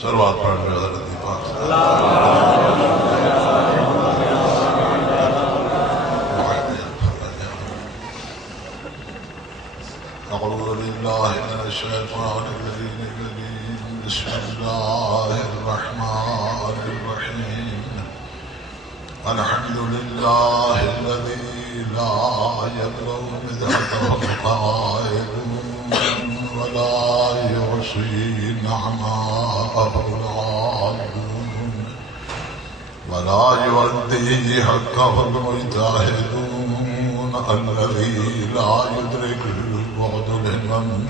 سروات پڑھ رہے حضرت پاک اعوذ باللہ من الشیطان الرجیم بسم اللہ الرحمن الرحیم الحمد للہ الذی لا یبلغ مدحته القائلون ولا يحصي نعماءه العالمون ولا يؤدي حقه المجتهدون الذي لا يدرك البعد الهمم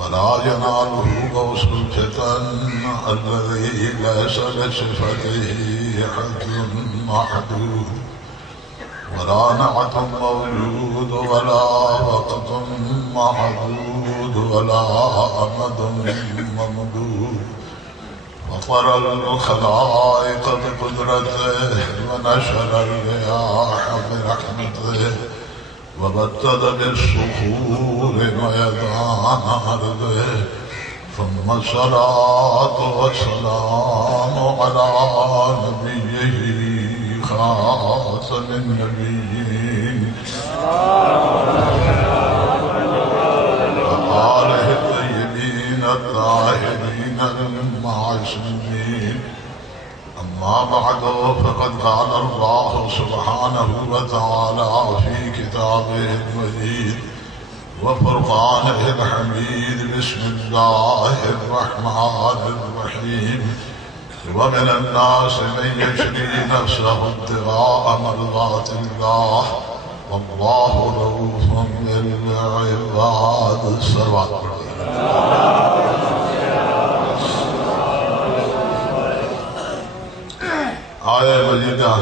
ولا يناله غوث الفتن الذي ليس لصفته حد محدود ولا نعت موجود ولا وقت محدود ولا أمد ممدود فطر الخلائق بقدرته ونشر الرياح برحمته وبدد بالصخور ويدان أرضه ثم الصلاة والسلام على نبيه خاتم النبيين وآله الطيبين الطاهرين المعصومين أما بعد فقد قال الله سبحانه وتعالى في كتابه المجيد وفرقانه الحميد بسم الله الرحمن الرحيم ومن الناس من يشري نفسه ابتغاء مرضات الله والله رؤوف بالعباد الصلوات آیہ مجیدہ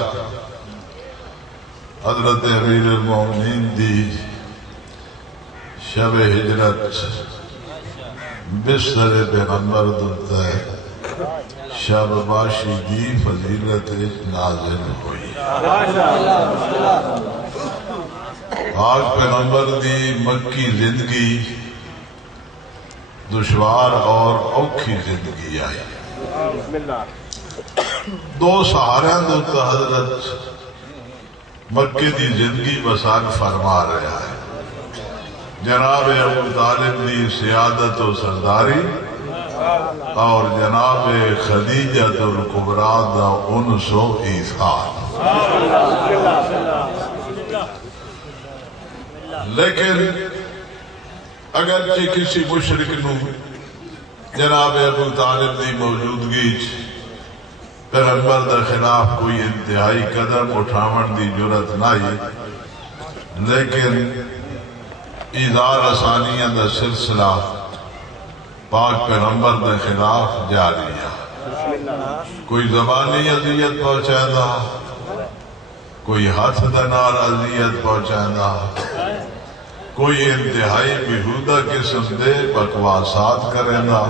حضرت امیر المومنین دی شب ہجرت بستر پیغمبر دلتا ہے شب باشی دی فضیلت نازل ہوئی آج پیغمبر دی مکی زندگی دشوار اور اوکھی زندگی آئی دو سہاریاں دوتا حضرت مکی دی زندگی بسان فرما رہا ہے جناب ابو طالب دی سیادت و سرداری اور جناب خدیجہ الکبریٰ دا انس و ایثار لیکن اگرچہ کسی مشرک نو جناب ابو طالب دی موجودگی پیغمبر دا خلاف کوئی انتہائی قدم اٹھاون دی جرت نہیں لیکن ایذا رسانیہ دا سلسلہ پاک پیغمبر دے خلاف جاری ہے کوئی زبانی اذیت پہنچائندہ کوئی ہاتھ دے نال اذیت پہنچائندہ کوئی انتہائی بیہودہ قسم دے بکواسات کرندہ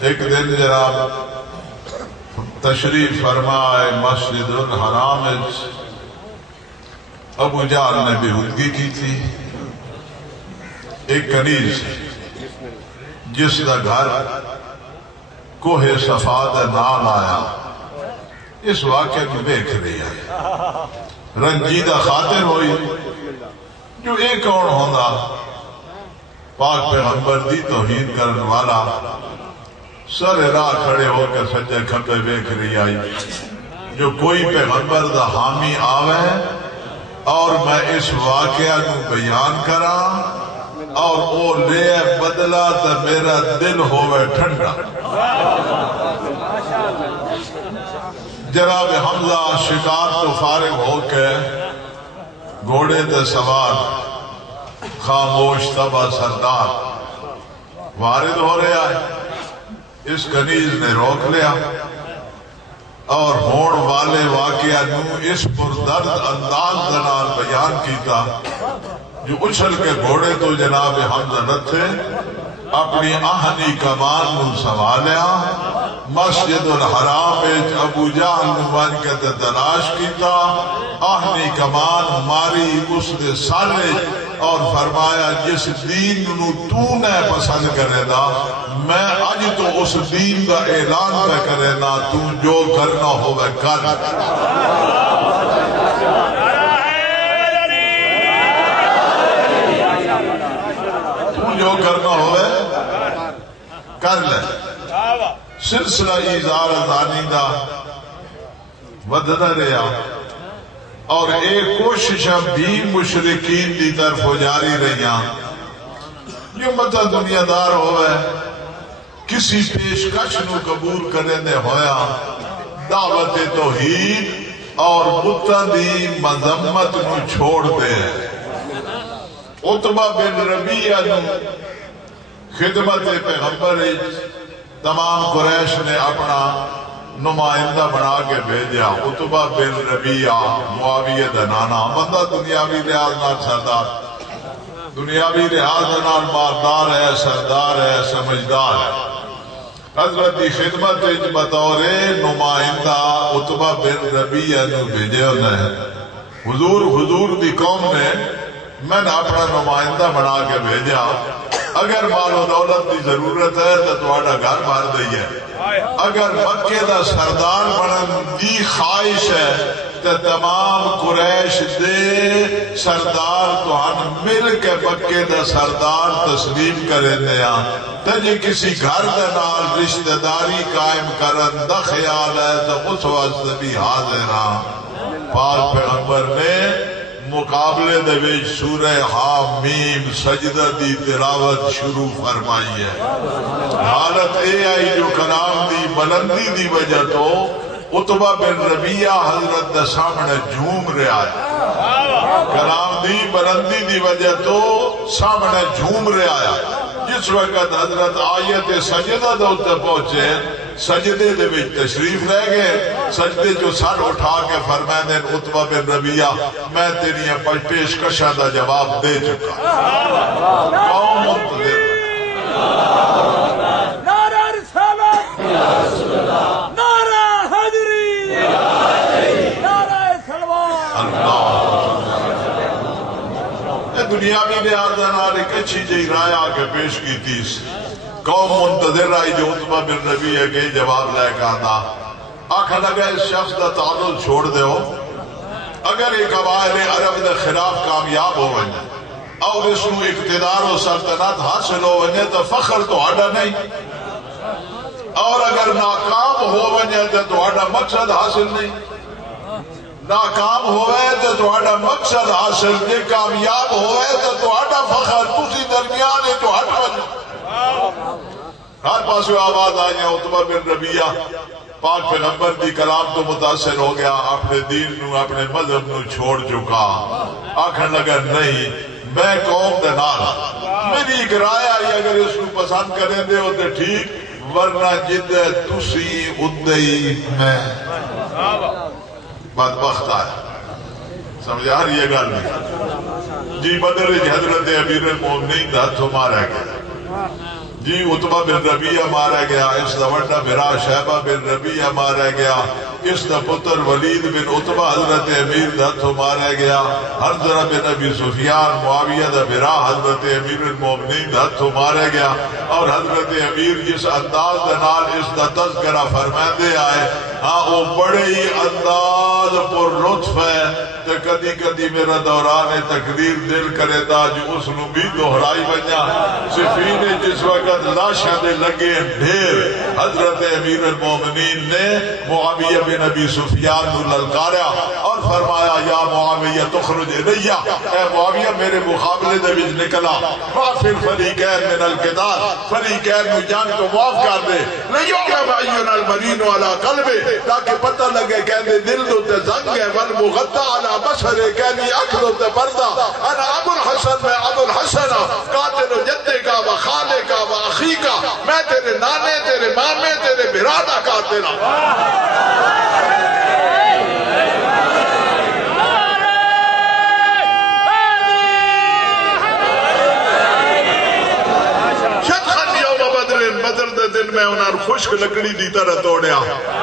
ایک دن جناب تشریف فرمائے مسجد الحرام ابو جہل نے بیہودگی کی تھی ایک کنیز جس دا گھر کوہ صفا دا نام آیا اس واقعے کو دیکھ رہی ہے رنجیدہ خاطر ہوئی جو ایک اور ہوندہ پاک پیغمبر دی توہین کرن والا سر راہ کھڑے ہو کر سجے کھپے دیکھ رہی آئی جو کوئی پیغمبر دا حامی آوے اور میں اس واقعہ کو بیان کرا اور وہ لے بدلا تو میرا دل ہوئے ٹھنڈا جناب حمزہ شکار تو فارغ ہو کے گھوڑے تے سوار خاموش تبا سردار وارد ہو رہا ہے اس کنیز نے روک لیا اور ہوڑ والے واقعہ نو اس پردرد انداز دنال بیان کیتا جو اچھل کے گھوڑے تو جناب حمزہ نہ تھے اپنی آہنی کمان نو سوالیا مسجد الحرام ابو جہل بن کے تلاش کیتا آہنی کمان ماری اس نے سارے اور فرمایا جس دین نو تو نے پسند کرے دا میں آج تو اس دین دا اعلان پہ کرے نا تو جو کرنا ہوئے کر تو جو کرنا ہوئے کر لے سلسلہ ایزار ازانی دا وددہ رہا اور ایک کوشش بھی مشرکین دی طرف ہو جاری رہیا جو مطلب دنیا دار ہوئے کسی پیشکش نو قبول کرنے ہویا دعوت توحید اور بتاں دی مذمت نو چھوڑ دے عتبہ بن ربیعہ نو خدمت پیغمبر تمام قریش نے اپنا نمائندہ بنا کے بھیجا عتبہ بن ربیعہ معاویہ دا نانا بندہ دنیاوی لحاظ نال سردار دنیاوی لحاظ نال مالدار ہے سردار ہے سمجھدار ہے حضرت دی خدمت بطور نمائندہ عتبہ بن ربیعہ نو بھیجے انہیں حضور دی قوم نے میں نے اپنا نمائندہ بنا کے بھیجا اگر مال و دولت دی ضرورت ہے تو تمہارا گھر مار دئیے اگر مکے دا سردار بنن دی خواہش ہے تو تمام قریش دے سردار تو ہم مل کے مکے دا سردار تسلیم کریں دیا تجھے کسی گھر دے نال رشتہ داری قائم کرن دا خیال ہے تو اس واسطے بھی حاضر ہاں پاک پیغمبر نے مقابلے دے وچ سورہ حامیم سجدہ دی تلاوت شروع فرمائی ہے حالت اے آئی جو کلام دی بلندی دی وجہ تو عتبہ بن ربیعہ حضرت دے سامنے جھوم رہا ہے کلام دی بلندی دی وجہ تو سامنے جھوم رہا ہے جس وقت حضرت آیت سجدہ دوتے پہنچے سجدے دے وچ تشریف رہ گئے سجدے جو سر اٹھا کے فرمائے عتبہ بن ربیعہ میں تیری پیشکشاں دا جواب دے چکا قوم منتظر نعرہ رسالت نعرہ حیدری نعرہ سلوات اللہ دنیاوی لحاظ نال ایک اچھی جی رائے آکے پیش کی تیس قوم منتظر آئی جو عتبہ بن ربیعہ کے جواب لے کے آنا آکھا لگا اس شخص دا تعلق چھوڑ دے ہو اگر ایک قبائل عرب دے خلاف کامیاب ہو ونجے اور اس کو اقتدار و سلطنت حاصل ہو ونجے تو فخر تو آڈا نہیں اور اگر ناکام ہو ونجے تو آڈا مقصد حاصل نہیں ناکام ہوئے تو آڈا مقصد حاصل نہیں کامیاب ہوئے تو آڈا فخر تُسی درمیان ہے تو ہٹ ونجے ہر پاسو آواز آئی ہیں عتبہ بن ربیعہ پاک پیغمبر دی کلام تو متاثر ہو گیا اپنے دین نو اپنے مذہب نو چھوڑ چکا آخر لگا نہیں میں قوم دے نال میری ایک رائے آئی اگر اس کو پسند کریں دے ہوتے ٹھیک ورنہ جدے تسی ادھئی میں بدبخت آئے سمجھا رہی ہے گل نہیں جی بدر حضرت امیر المومنین دا تو مارا گیا جی عتبہ بن ربیعہ مارا گیا اس دا وڈا بھرا شیبہ بن ربیعہ مارا گیا اس دا پتر ولید بن عتبہ حضرت امیر دا تو مارا گیا حنظلہ بن ابی سفیان معاویہ دا بھرا حضرت امیر المومنین دا تو مارا گیا اور حضرت امیر جس انداز دا نال اس دا تذکرہ فرمائے دے آئے ہاں وہ بڑے ہی انداز پر لطف ہے تو کدی کدی میرا دوران تقریر دل کرے دا جو اس نو بھی دہرائی بجا صفین جس وقت لاشاں دے لگے ڈھیر حضرت امیر المومنین نے معاویہ بن ابی سفیان نو للکاریا اور فرمایا یا معاویہ تخرج الیہ اے معاویہ میرے مقابلے دے وچ نکلا وافر فریقین من القتال فریقین نو جان کو معاف کر دے لیوم عیون المرین علی قلبے تاکہ پتہ لگے کہنے دل دو تے زنگ ہے والمغطى علی بشر کہنی اکھ دو تے پردہ انا ابو الحسن میں ابو الحسن قاتل جدے کا و خالے کا و اخی کا میں تیرے نانے تیرے مامے تیرے برادہ قاتل شد میں انہاں خشک لکڑی دی طرح توڑیا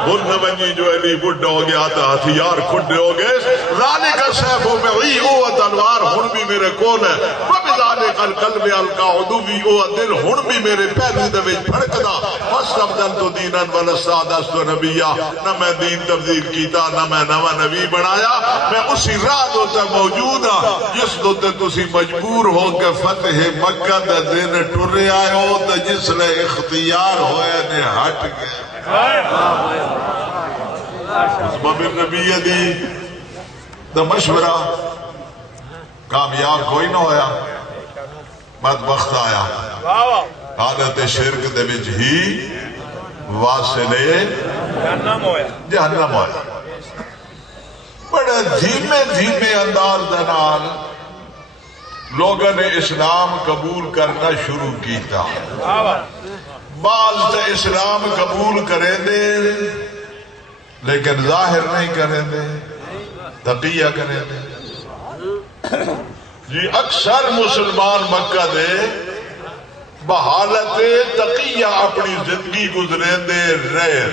وہ نونی جو علی بڈھا ہو گیا تھا ہتھیار کھڈے ہو گئے ذالک السیف معی او تلوار ہن بھی میرے کول ہے وبذالک القلب القا عدوی او دل ہن بھی میرے پہلو دے وچ پھڑکدا واستبدلت دینا والاستعدت نبیا نہ میں دین تبدیل کیتا نہ میں نواں نبی بنایا میں اسی راہ تے موجود ہاں جس تے تسی مجبور ہو کے فتح مکہ دے دن ٹرے آئے ہو تے جس نے اختیار ہوئے نے ہٹ گئے اسباب نبی دی دا مشورہ کامیاب کوئی نہ ہویا بدبخت آیا حالت شرک دے وچ ہی واصلے جہنم ہویا بڑے دھیمے دھیمے انداز دنال لوگوں نے اسلام قبول کرنا شروع کیتا بعض تے اسلام قبول کریں دے لیکن ظاہر نہیں کریں دے تقیہ کریں دے جی اکثر مسلمان مکہ دے بحالت تقیہ اپنی زندگی گزریں دے رہے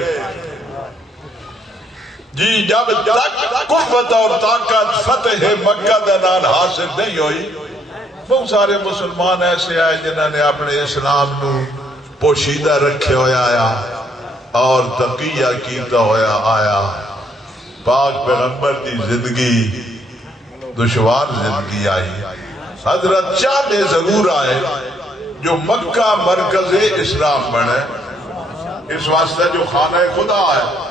جی جب تک قوت اور طاقت فتح مکہ دنال حاصل نہیں ہوئی بہت سارے مسلمان ایسے آئے جنہوں نے اپنے اسلام نو پوشیدہ رکھے ہویا آیا اور تقیہ کیتا ہویا آیا پاک پیغمبر دی زندگی دشوار زندگی آئی حضرت چاندے ضرور آئے جو مکہ مرکز اسلام بنے اس واسطے جو خانہ خدا ہے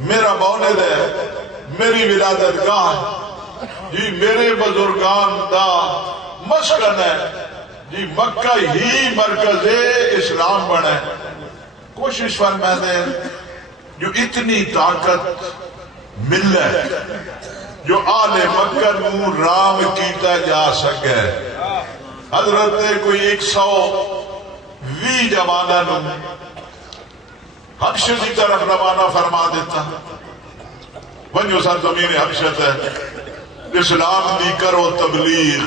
میرا مولد ہے میری ولادت گاہ جی میرے بزرگان دا مسکن ہے جی مکہ ہی مرکز اسلام بنے کوشش فرمائے جو اتنی طاقت ملے جو آل مکہ نو رام کیتا جا سکے حضرت نے کوئی 120 جوانہ نو حبشہ کی طرف روانہ فرما دیتا ونجو سرزمین حبشت ہے اسلام دی کرو تبلیغ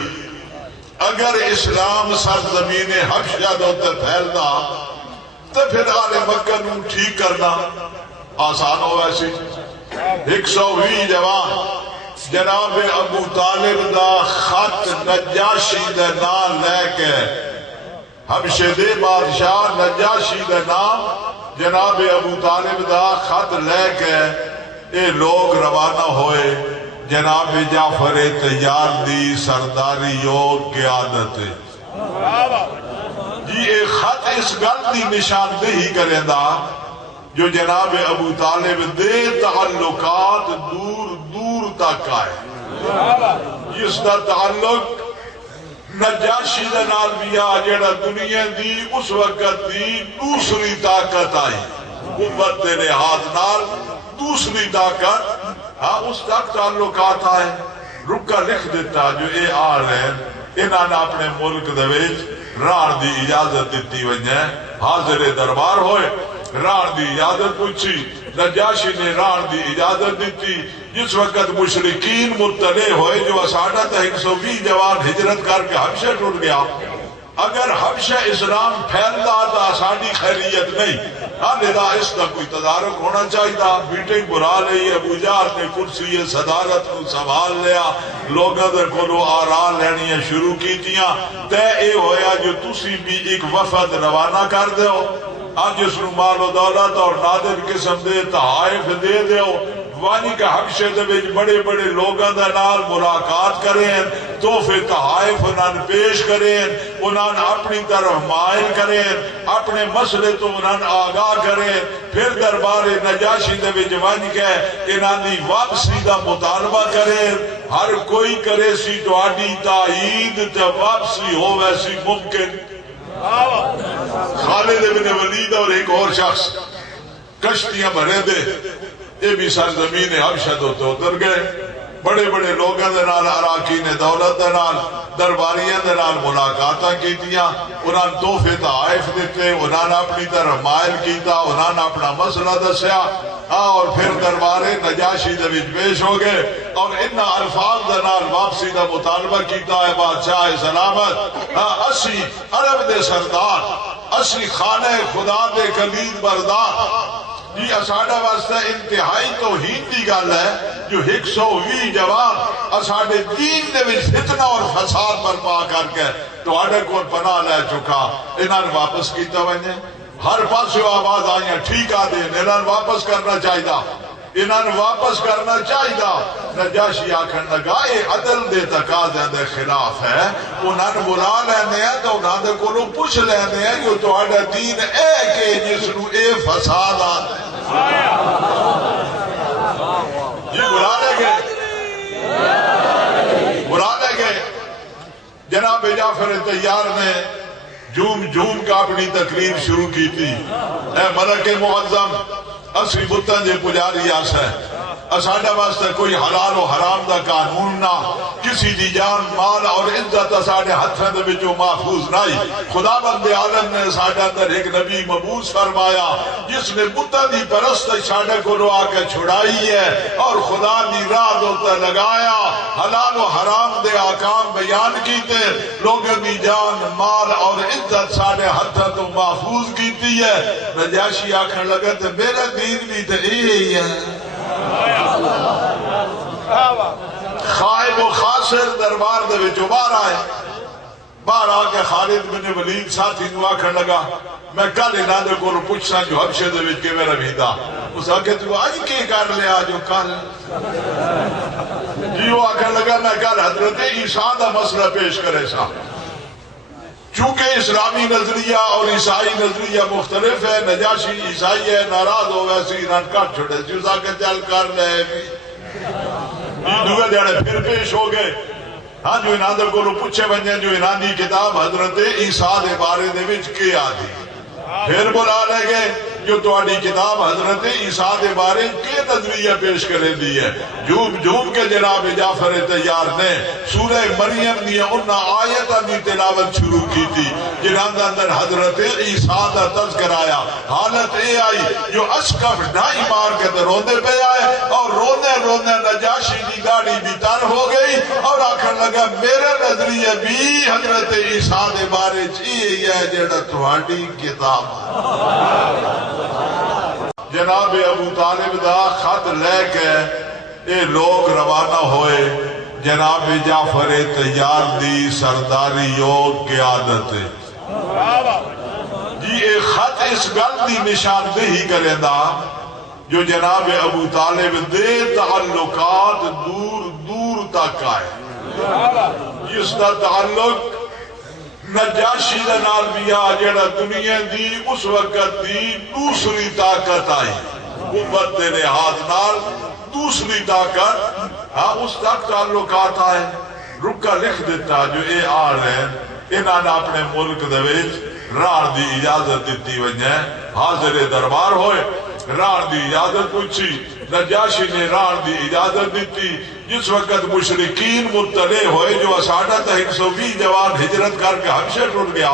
اگر اسلام سرزمین حبشہ دوتے پھیلنا تو پھر آل مکہ نو ٹھیک کرنا آسان ہو ویسی 120 جوان جناب ابو طالب دا خط نجاشی دے نام لے کے حبشے دے بادشاہ نجاشی دے نام جناب ابو طالب دا خط لے کے اے لوگ روانہ ہوئے جناب جعفر طیار دی سرداری و قیادت جی اے خط اس گل دی نشاندہی کریں دا جو جناب ابو طالب دے تعلقات دور دور تک آئے جس دا تعلق نجاشی دے نال بھی آجڑا دنیا دی اس وقت دی دوسری طاقت آئی قوت دے لحاظ نال دوسری طاقت ہاں اس تک تعلقات آئے رکا لکھ دیتا جو اے آل ہے انہاں نے اپنے ملک دے وچ راہ دی اجازت دیتی وجہ حاضر دربار ہوئے راہ دی اجازت پوچھی نجاشی نے راہ دی اجازت دیتی جس وقت مشرکین مطلع ہوئے جو اساڑا تا 120 جوان ہجرت کر کے حبشہ ٹوٹ گیا اگر حبشہ اسلام پھیلتا تا اساڑی خیریت نہیں لذا اس کا کوئی تدارک ہونا چاہیے تھا میٹنگ بلا لئی ابو جہل نے کرسی صدارت کو سنبھال لیا لوگوں دے کولو آرا لینیاں شروع کیتیاں تے اے ہویا جو تسی بھی ایک وفد روانہ کر دیو آج اس نو مال و دولت اور نادر قسم دے تحائف دے دیو وانی کا حبشے دے وچ بڑے بڑے لوگاں دے نال ملاقات کریں تحفے تحائف انہاں پیش کریں انہاں اپنی طرف مائل کریں اپنے مسئلے تو انہاں آگاہ کریں پھر دربار نجاشی دے وچ وانی کے انہاں دی واپسی دا مطالبہ کریں ہر کوئی کرے سی تہاڈی تائید تے واپسی ہو ویسی ممکن خالد بن ولید اور ایک اور شخص کشتیاں بھرے دے یہ بھی سرزمین حبشہ تو اتر گئے بڑے بڑے لوگوں دے نال اراکین دولت دے نال درباریاں دے نال ملاقاتاں کیتیاں انہاں تحفے تحائف دیتے انہاں اپنی طرف مائل کیتا انہاں اپنا مسئلہ دسیا اور پھر دربارے نجاشی دے وچ پیش ہو گئے اور انہاں الفاظ دے نال واپسی دا مطالبہ کیتا ہے بادشاہ سلامت 80 عرب دے سردار اسی خانہ خدا دے کلید بردار جی اساڑا واسطہ انتہائی توہین دی گل ہے جو 120 جوان اساڑے دین دے وچ فتنہ اور فساد برپا کر کے تو آڈے کو پناہ لے چکا انہاں نے واپس کیتا وجہ ہر پاس آواز آئیں ٹھیک آدھے انہاں نے واپس کرنا چاہیے انہاں نے واپس کرنا چاہیے نجاشی آکھن لگا اے عدل دے تقاضے دے خلاف ہے انہاں نے بلا لینے ہیں تو انہاں دے کو لوگ پوچھ لینے ہیں جو تو آڈا دین اے کہ جس نو اے فساد آتے ہیں جی بلا لے گئے جناب جعفر طیار نے جھوم کا اپنی تقریر شروع کی تھی اے ملک معظم اسی بتن جے پجاری آس ہے اساڑا واسطے کوئی حلال و حرام دا قانون نہ کسی دی جان مال اور عزت اساڑے ہتھیں دے وچوں محفوظ نہیں خدا بند عالم نے اساڑے اندر ایک نبی مبعوث فرمایا جس نے بتاں دی پرست اساڑے کو رو آ کے چھڑائی ہے اور خدا دی راہ دوتے لگایا حلال و حرام دے آکام بیان کیتے لوگوں دی جان مال اور عزت ساڑے ہتھیں تو محفوظ کیتی ہے نجاشی آکھن لگا تے میرا دین بھی تے یہی ہے خائب و خاسر دربار دے وچوں باہر آئے باہر آ کے خالد بن ولید ساتھی نو آکھن لگا میں کل انہاں دے کولوں پوچھاں جو حبشے دے وچ کیویں رہیندا اس آکھے تو اج کی کر لیا جو کل جی وہ آکھن لگا میں کل حضرت عیسیٰ دا مسئلہ پیش کرے سا چونکہ اسلامی نظریہ اور عیسائی نظریہ مختلف ہے نجاشی عیسائی ہے ناراض ہو ویسی انہاں کٹ چھوڑے جوزا کے چل کر لے دوے دیڑے پھر پیش ہو گئے ہاں جو انہاں در کو پوچھے بنجے جو انہاں دی کتاب حضرت عیسیٰ دے بارے دے وچ کے آدھی پھر بلا لے گئے جو تواڈی کتاب حضرت عیسیٰ دے بارے کے نظریہ پیش کرے دی ہے جھوم کے جناب جعفر طیار نے سورہ مریم دی انہاں آیتاں دی تلاوت شروع کی تھی جنہاں دے اندر حضرت عیسیٰ دا تذکر آیا حالت اے آئی جو اشکف ڈھائی مار کے روندے پہ آئے اور روندے نجاشی دی گاڑی بھی تر ہو گئی اور آکھن لگا میرے نظریہ بھی حضرت عیسیٰ دے بارے چیئے ہے جڑا تواڈی کتاب جناب ابو طالب دا خط لے کے اے لوگ روانہ ہوئے جناب جعفر طیار دی سرداری و قیادت جی اے خط اس گل دی نشاندہی کرے دا جو جناب ابو طالب دے تعلقات دور دور تک آئے جس دا تعلق نجاشی دا نال بیا جڑا دنیا دی اس وقت دی دوسری طاقت آئی قوت دے لحاظ نال دوسری طاقت ہاں اس تک تعلقات آئے رکا لکھ دیتا جو اے آل ہے انہاں نے اپنے ملک دے وچ راہ دی اجازت دیتی وجہ حاضر دربار ہوئے راہ دی اجازت پوچھی نجاشی نے راہ دی اجازت دیتی جس وقت مشرکین مطلع ہوئے جو اساڑا تا 120 جوان ہجرت کر کے حبشہ ٹوٹ گیا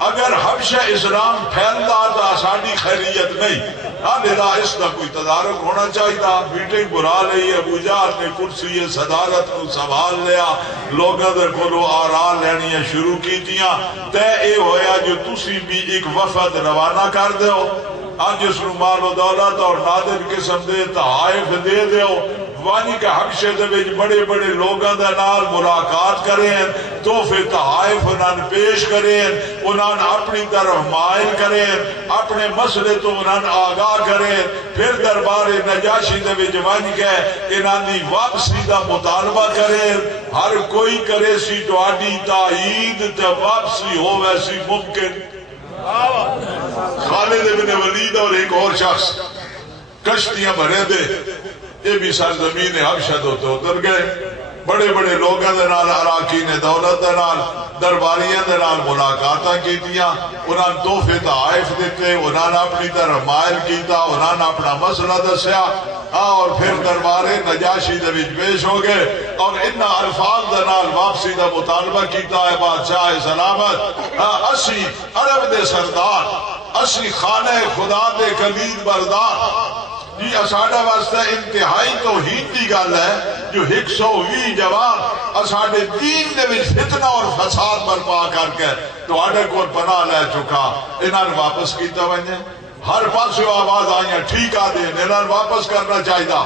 اگر حبشہ اسلام پھیلتا تا اساڑی خیریت نہیں لہذا اس کا کوئی تدارک ہونا چاہیے تھا میٹنگ بلا لئی ابو جہل نے کرسی صدارت کو سنبھال لیا لوگوں دے کولوں آراء لینیاں شروع کی تیاں تے اے ہویا جو تسی بھی ایک وفد روانہ کر دیو آج اس نو مال و دولت اور نادر قسم دے تحائف دے دیو وانی کے حبشے دے وچ بڑے بڑے لوگاں دے نال ملاقات کریں تحفے تحائف انہاں پیش کریں انہاں اپنی طرف مائل کریں اپنے مسئلے تو انہاں آگاہ کریں پھر دربار نجاشی دے وچ وانی کے انہاں دی واپسی دا مطالبہ کریں ہر کوئی کرے سی تواڈی تائید تے واپسی ہو ویسی ممکن خالد بن ولید اور ایک اور شخص کشتیاں بھرے دے یہ بھی سرزمین حبشہ تو اتر گئے بڑے بڑے لوگوں دے نال اراکین دولت دے نال درباریاں دے نال ملاقاتاں کیتیاں انہاں تحفے تحائف دیتے انہاں اپنی طرف مائل کیتا انہاں اپنا مسئلہ دسیا اور پھر دربار نجاشی دے وچ پیش ہو گئے اور انہاں الفاظ دے نال واپسی دا مطالبہ کیتا ہے بادشاہ سلامت اسی عرب دے سردار اسی خانہ خدا دے کلید بردار جی اساڑا واسطہ انتہائی توہین دی گل ہے جو 120 جوان اساڑے دین دے وچ فتنہ اور فساد برپا کر کے تو آڑے کو پناہ لے چکا انہاں نے واپس کیتا ونجے ہر پاسے آواز آئیاں ٹھیک آ دے انہاں نے واپس کرنا چاہیے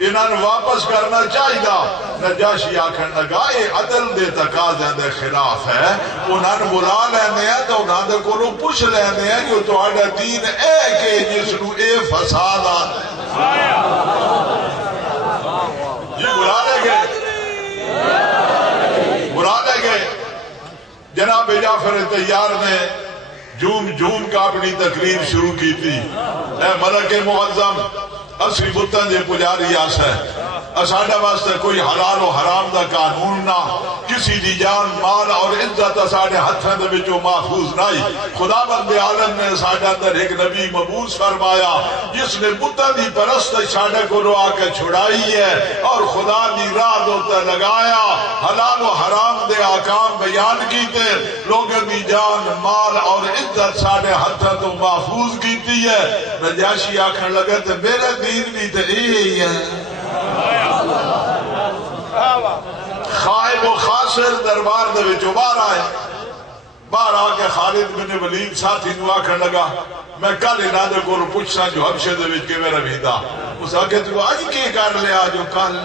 انہاں نے واپس کرنا چاہیے نجاشی آکھن لگا اے عدل دے تقاضے دے خلاف ہے انہاں نے بلا لینے ہیں تو انہاں دے کو پوچھ لینے ہیں جو تو آڑا دین اے کہ جس نو اے فساد آتے جی بلا لے گئے جناب جعفر طیار نے جھوم کا اپنی تقریر شروع کی تھی اے ملک معظم اصلی بتن دے پجاری آس ہے اساڑا واسطے کوئی حلال و حرام دا قانون نہ کسی دی جان مال اور عزت اساڑے ہتھیں دے وچوں محفوظ نہیں خدا بند عالم نے اساڑے اندر ایک نبی مبعوث فرمایا جس نے بتن دی پرست اساڑے کو روا کے چھڑائی ہے اور خدا دی راہ دوتے لگایا حلال و حرام دے آکام بیان کیتے لوگوں دی جان مال اور عزت ساڑے ہتھیں تو محفوظ کیتی ہے نجاشی آکھن لگے تے میرے دین بھی تے یہی ہے خائب و خاسر دربار دے وچوں باہر آئے باہر آ کے خالد بن ولید ساتھی نو آکھن لگا میں کل انہاں دے کول پوچھاں جو حبشے دے وچ کیویں رہیندا اس آکھے تو اج کی کر لیا جو کل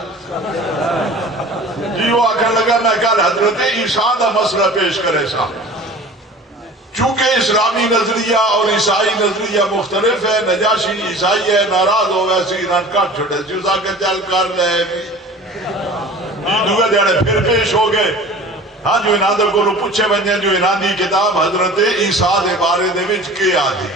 جی وہ آکھن لگا میں کل حضرت عیسیٰ دا مسئلہ پیش کرے سا چونکہ اسلامی نظریہ اور عیسائی نظریہ مختلف ہے نجاشی عیسائی ہے ناراض ہو ویسے ایران کٹ چھوڑے جوزا کے چل کر لے دوگے دیڑے پھر پیش ہو گئے ہاں جو انہاں دے کو پوچھے بنجے جو انہاں دی کتاب حضرت عیسیٰ دے بارے دے وچ کے آدھی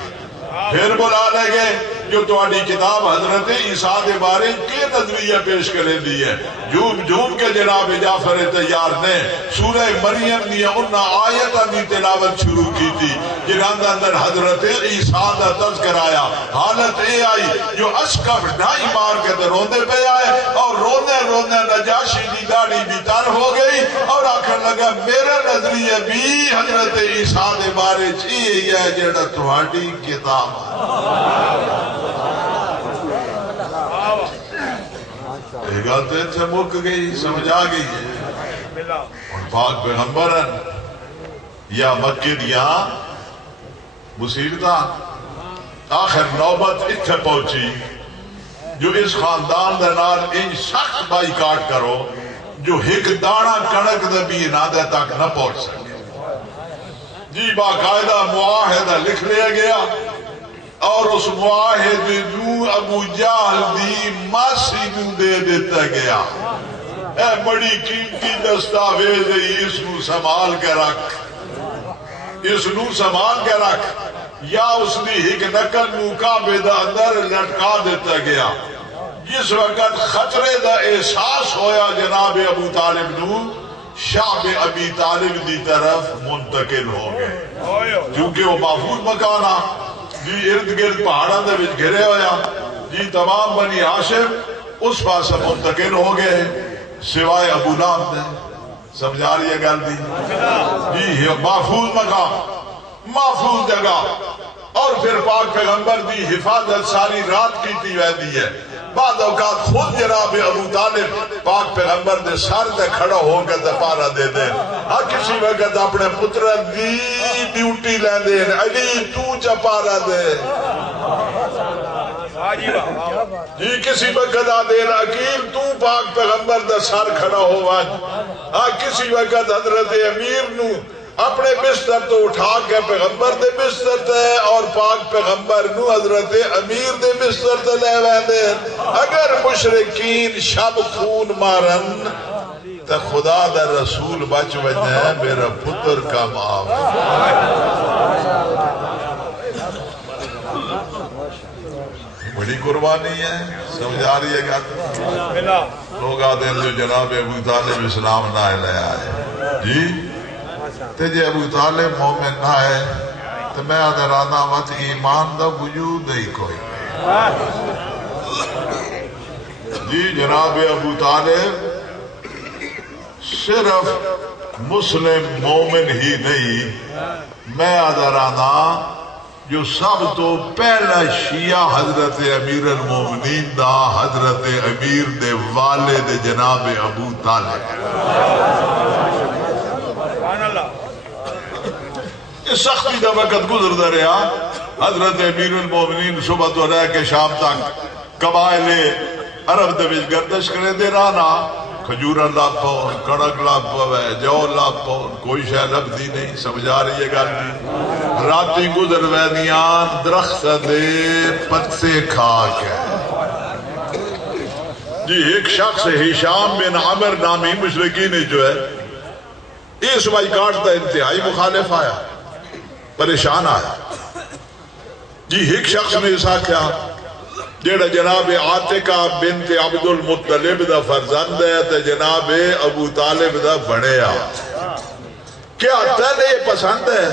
پھر بلا لے گئے جو تواڈی کتاب حضرت عیسیٰ دے بارے کے نظریہ پیش کرے دی ہے جھوم کے جناب جعفر طیار نے سورہ مریم دی انہاں آیتاں دی تلاوت شروع کی تھی جنہاں دے اندر حضرت عیسیٰ دا تذکر آیا حالت اے آئی جو اشکف ڈھائی مار کے دے روندے پہ آئے اور روندے نجاشی دی داڑھی بھی تر ہو گئی اور آخر لگا میرا نظریہ بھی حضرت عیسیٰ دے بارے چاہیے ہے جڑا تواڈی کتاب ایک گل تو اتنے مک گئی سمجھ آ گئی ہے اور پاک پیغمبر یا مکے دیاں مصیبتاں آخر نوبت اتنے پہنچی جو اس خاندان دے نال ان سخت بائیکاٹ کرو جو ایک دانا کنک دے بھی انادے تک نہ پہنچ سکے جی باقاعدہ معاہدہ لکھ لیا گیا اور اس معاہدے نو ابو جہل دی ماسی نو دے دیتا گیا اے بڑی قیمتی دستاویز ہے اس نو سنبھال کے رکھ یا اس نے ایک نقل نو کعبے دا اندر لٹکا دیتا گیا جس وقت خطرے دا احساس ہویا جناب ابو طالب نو شعب ابی طالب دی طرف منتقل ہو گئے کیونکہ وہ محفوظ مکانا جی ارد گرد پہاڑاں دے وچ گھرے ہویا جی تمام بنی ہاشم اس پاس منتقل ہو گئے سوائے ابو لہب نے سمجھا رہی ہے گل دی جی محفوظ مقام محفوظ جگہ اور پھر پاک پیغمبر دی حفاظت ساری رات کی تھی ویدی ہے بعض اوقات خود جناب ابو طالب پاک پیغمبر دے سر دے کھڑا ہو کے دپارہ دے دیں ہاں کسی وقت اپنے پتر دی ڈیوٹی لے دیں علی تو چپارہ دے جی کسی وقت آدھین عقیل تو پاک پیغمبر دے سر کھڑا ہو ہاں کسی وقت حضرت امیر نو اپنے بستر تو اٹھا کے پیغمبر دے بستر تے اور پاک پیغمبر نو حضرت امیر دے بستر تے لے ویندے اگر مشرکین شب خون مارن تو خدا دا رسول بچ وجہ ہے میرا پتر کا معاف بڑی قربانی ہے سمجھا رہی ہے گا لوگ آتے ہیں جو جناب ابو طالب اسلام نہ لے آئے جی تے جے ابو طالب مومن نہ ہے تو میں ادرانا وقت ایمان دا وجود ہی کوئی جی جناب ابو طالب صرف مسلم مومن ہی نہیں میں ادرانا جو سب تو پہلا شیعہ حضرت امیر المومنین دا حضرت امیر دے والد جناب ابو طالب. اس سختی دا وقت گزردا رہا. حضرت امیر المومنین صبح تو رہ کے شام تک قبائل عرب دے وچ گردش کرے دے رانا. کھجورا لب پون، کڑک لب پوے، جو لب پون، کوئی شے لبدی نہیں. سمجھا رہی ہے گل نہیں؟ راتی گزر ویدیان درخت دے پتے کھا کے. جی ایک شخص ہشام بن عمر نامی مشرکی نے جو ہے اس بائی کاٹ دا انتہائی مخالف آیا، پریشان آیا. جی ایک شخص نے اس آکھیا جیڑا جناب عاتقہ بنت عبد المطلب دا فرزند ہے تے جناب ابو طالب دا بنیا. کیا تیرے پسند ہے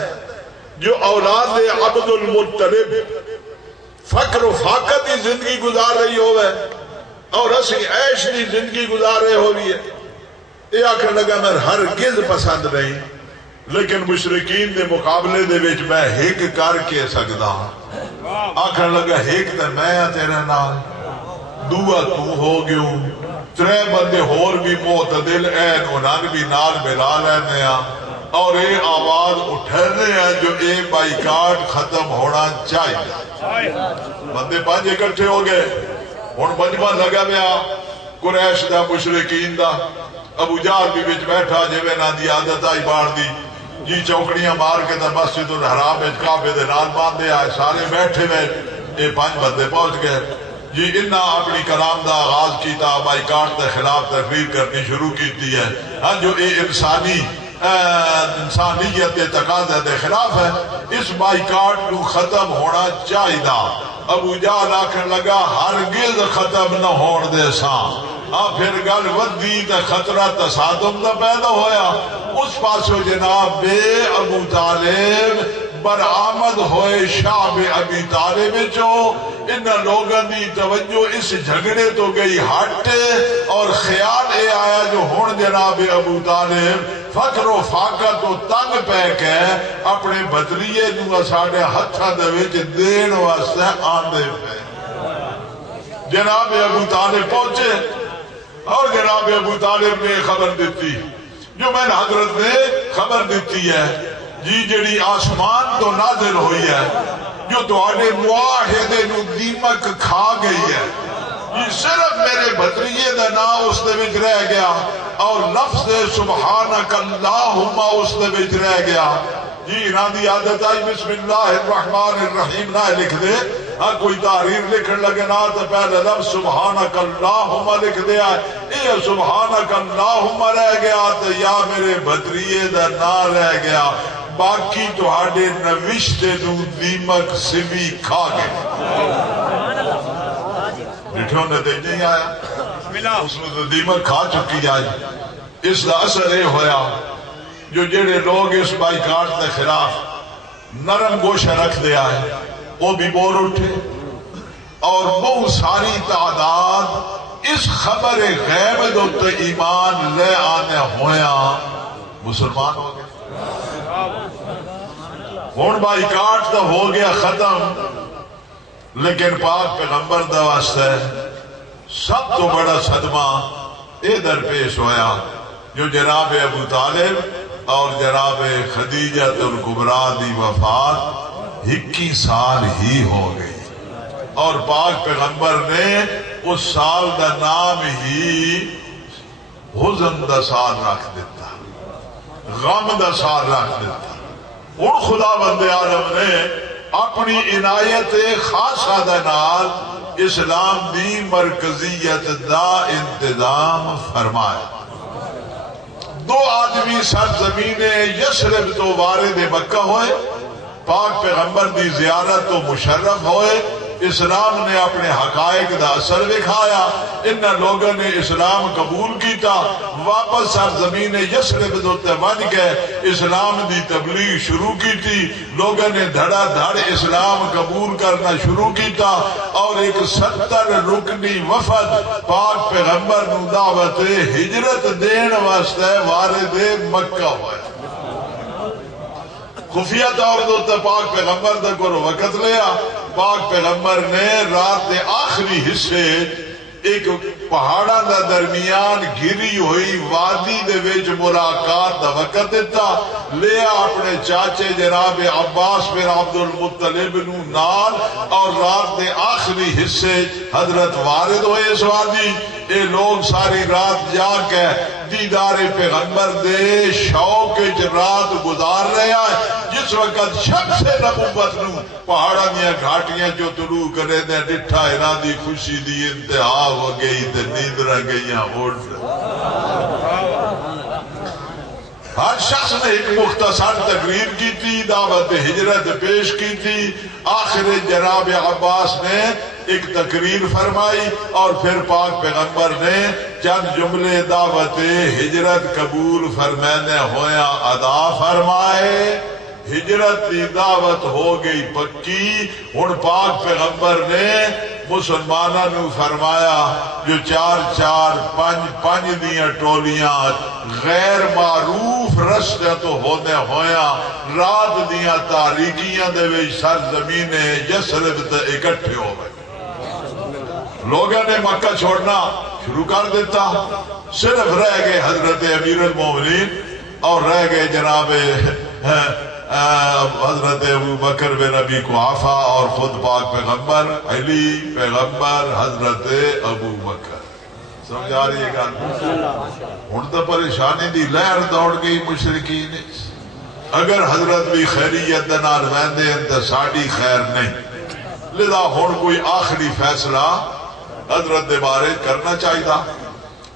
جو اولاد عبد المطلب فقر و فاقت کی زندگی گزار رہی ہوئے اور اسی عیش کی زندگی گزار رہے ہوئی ہے؟ یہ آخر لگا میں ہرگز پسند نہیں، لیکن مشرکین دے مقابلے دے وچ میں ہک کر کے سکدا ہوں. آخر لگا ہک تے میں تیرے نال، دعا تو ہو گیوں، ترے بندے ہور بھی معتدل این انہاں بھی نال ملا لینے ہیں اور یہ آواز اٹھنے ہیں جو اے بائیکاٹ ختم ہونا چاہیے. بندے پانچ اکٹھے ہو گئے. ہن مجمع لگا پیا قریش دا مشرکین دا. ابو جہل بھی وچ بیٹھا جویں نہ دی عادت آئی باڑ دی. جی چوکڑیاں مار کے تے مسجد الحرام وچ کعبے دے نال باندھے آئے سارے بیٹھے ہوئے. یہ پانچ بندے پہنچ گئے. جی انہاں اپنی کلام دا آغاز کیتا، بائیکاٹ دے خلاف تقریر کرنی شروع کیتی ہے. ہاں جو اے انسانیت دے تقاضے دے خلاف ہے. اس بائیکاٹ کو ختم ہونا چاہیے. ابو جہل آکھن لگا ہرگز ختم نہ ہون دے ساں. پھر گل ودی تے خطرہ تصادم دا پیدا ہویا. اس پاسو جناب بے ابو طالب برآمد ہوئے شعب ابی طالب چو. ان لوگوں دی توجہ اس جھگڑے تو گئی ہٹ اور خیال اے آیا جو ہون جناب ابو طالب فقر و فاقت و تنگ پہ کے اپنے بھتریے جو ساڑھے ہتھا دے وچ دین واسطے آندے پہ. جناب ابو طالب پہنچے اور جناب ابو طالب نے خبر دیتی جو میں نے حضرت نے خبر دیتی ہے جی جڑی آسمان تو نازل ہوئی ہے جو تواڈے معاہدے نو دیمک کھا گئی ہے. یہ صرف میرے بھتریے دا نام اس دے وچ رہ گیا اور لفظ سبحانک اللہم اس دے وچ رہ گیا. جی انہاں دی عادت آئی بسم اللہ الرحمن الرحیم نہ لکھ دے. کوئی تحریر لکھن لگے نا تو پہلے لفظ سبحانک اللہم لکھ دیا. یہ سبحانک اللہم رہ گیا تو یا میرے بھتریے دا نا رہ گیا. باقی تو آڈے نوشتے نو دیمک سبی کھا گئے. لٹھوں نے دے نہیں آیا اس نے تو دیمک کھا چکی آئی. اس دا اثر یہ ہویا جو جڑے لوگ اس بائیکاٹ کے خلاف نرم گوشہ رکھ دیا ہے وہ بھی بور اٹھے اور بہت ساری تعداد اس خبر غیب دوتے ایمان لے آنے ہویا مسلمان ہو گئے. ہون بائیکاٹ تو ہو گیا ختم، لیکن پاک پیغمبر دا واسطے سب تو بڑا صدمہ ادھر پیش ہویا جو جناب ابو طالب اور جناب خدیجہ الکبریٰ دی وفات 21 سال ہی ہو گئی اور پاک پیغمبر نے اس سال دا نام ہی حزن دا سال رکھ دیتا، غم دا سال رکھ دیتا. اور خدا بند عالم نے اپنی عنایت خاصہ دا نال اسلام دی مرکزیت دا انتظام فرمایا. دو آدمی سرزمین یثرب تو وارد مکہ ہوئے، پاک پیغمبر دی زیارت تو مشرف ہوئے. اسلام نے اپنے حقائق دا اثر دکھایا. ان لوگوں نے اسلام قبول کیتا، واپس سرزمین یثرب تو ون گئے، اسلام دی تبلیغ شروع کی تھی. لوگوں نے دھڑا دھڑ اسلام قبول کرنا شروع کیتا اور ایک 70 رکنی وفد پاک پیغمبر نو دعوت ہجرت دین واسطے وارد مکہ ہوئے. خفیہ طور دوتا پاک پیغمبر دا کرو وقت لیا. پاک پیغمبر نے رات دے آخری حصے ایک پہاڑا دا درمیان گری ہوئی وادی دے ویچ ملاقات دا وقت دیتا. لیا اپنے چاچے جناب عباس بن عبد المطلب نو نال اور رات دے آخری حصے حضرت وارد ہوئے اس وادی. اے لوگ ساری رات جا کے دیدار پیغمبر دے شوق رات گزار رہے ہیں. جس وقت شمس نبوت نو پہاڑا دیا گھاٹیاں جو طلوع کرے دے ڈٹھا ارادی خوشی دی انتہا ہو گئی تے نیند رہ گئیاں اٹھ. ہر شخص نے ایک مختصر تقریر کی تھی، دعوت ہجرت پیش کی تھی. آخر جناب عباس نے ایک تقریر فرمائی اور پھر پاک پیغمبر نے چند جملے دعوت ہجرت قبول فرمانے ہویا ادا فرمائے. ہجرت کی دعوت ہو گئی پکی. ہن پاک پیغمبر نے مسلمانوں نو فرمایا جو 4 5 دیاں ٹولیاں غیر معروف رستے تو ہونے ہویا رات دیاں تاریکیاں دے وچ سرزمین یثرب تے اکٹھے ہو گئے. لوگوں نے مکہ چھوڑنا شروع کر دیتا. صرف رہ گئے حضرت امیر المومنین اور رہ گئے جناب حضرت ابو بکر بن ابی قحافہ اور خود پاک پیغمبر علی پیغمبر حضرت ابو بکر. سمجھا رہی ہے گا؟ ہن تو پریشانی دی لہر دوڑ گئی مشرکین. اگر حضرت بھی خیریت دے نال ویندے ہیں تے ساڈی خیر نہیں. لذا ہن کوئی آخری فیصلہ حضرت دے بارے کرنا چاہیے.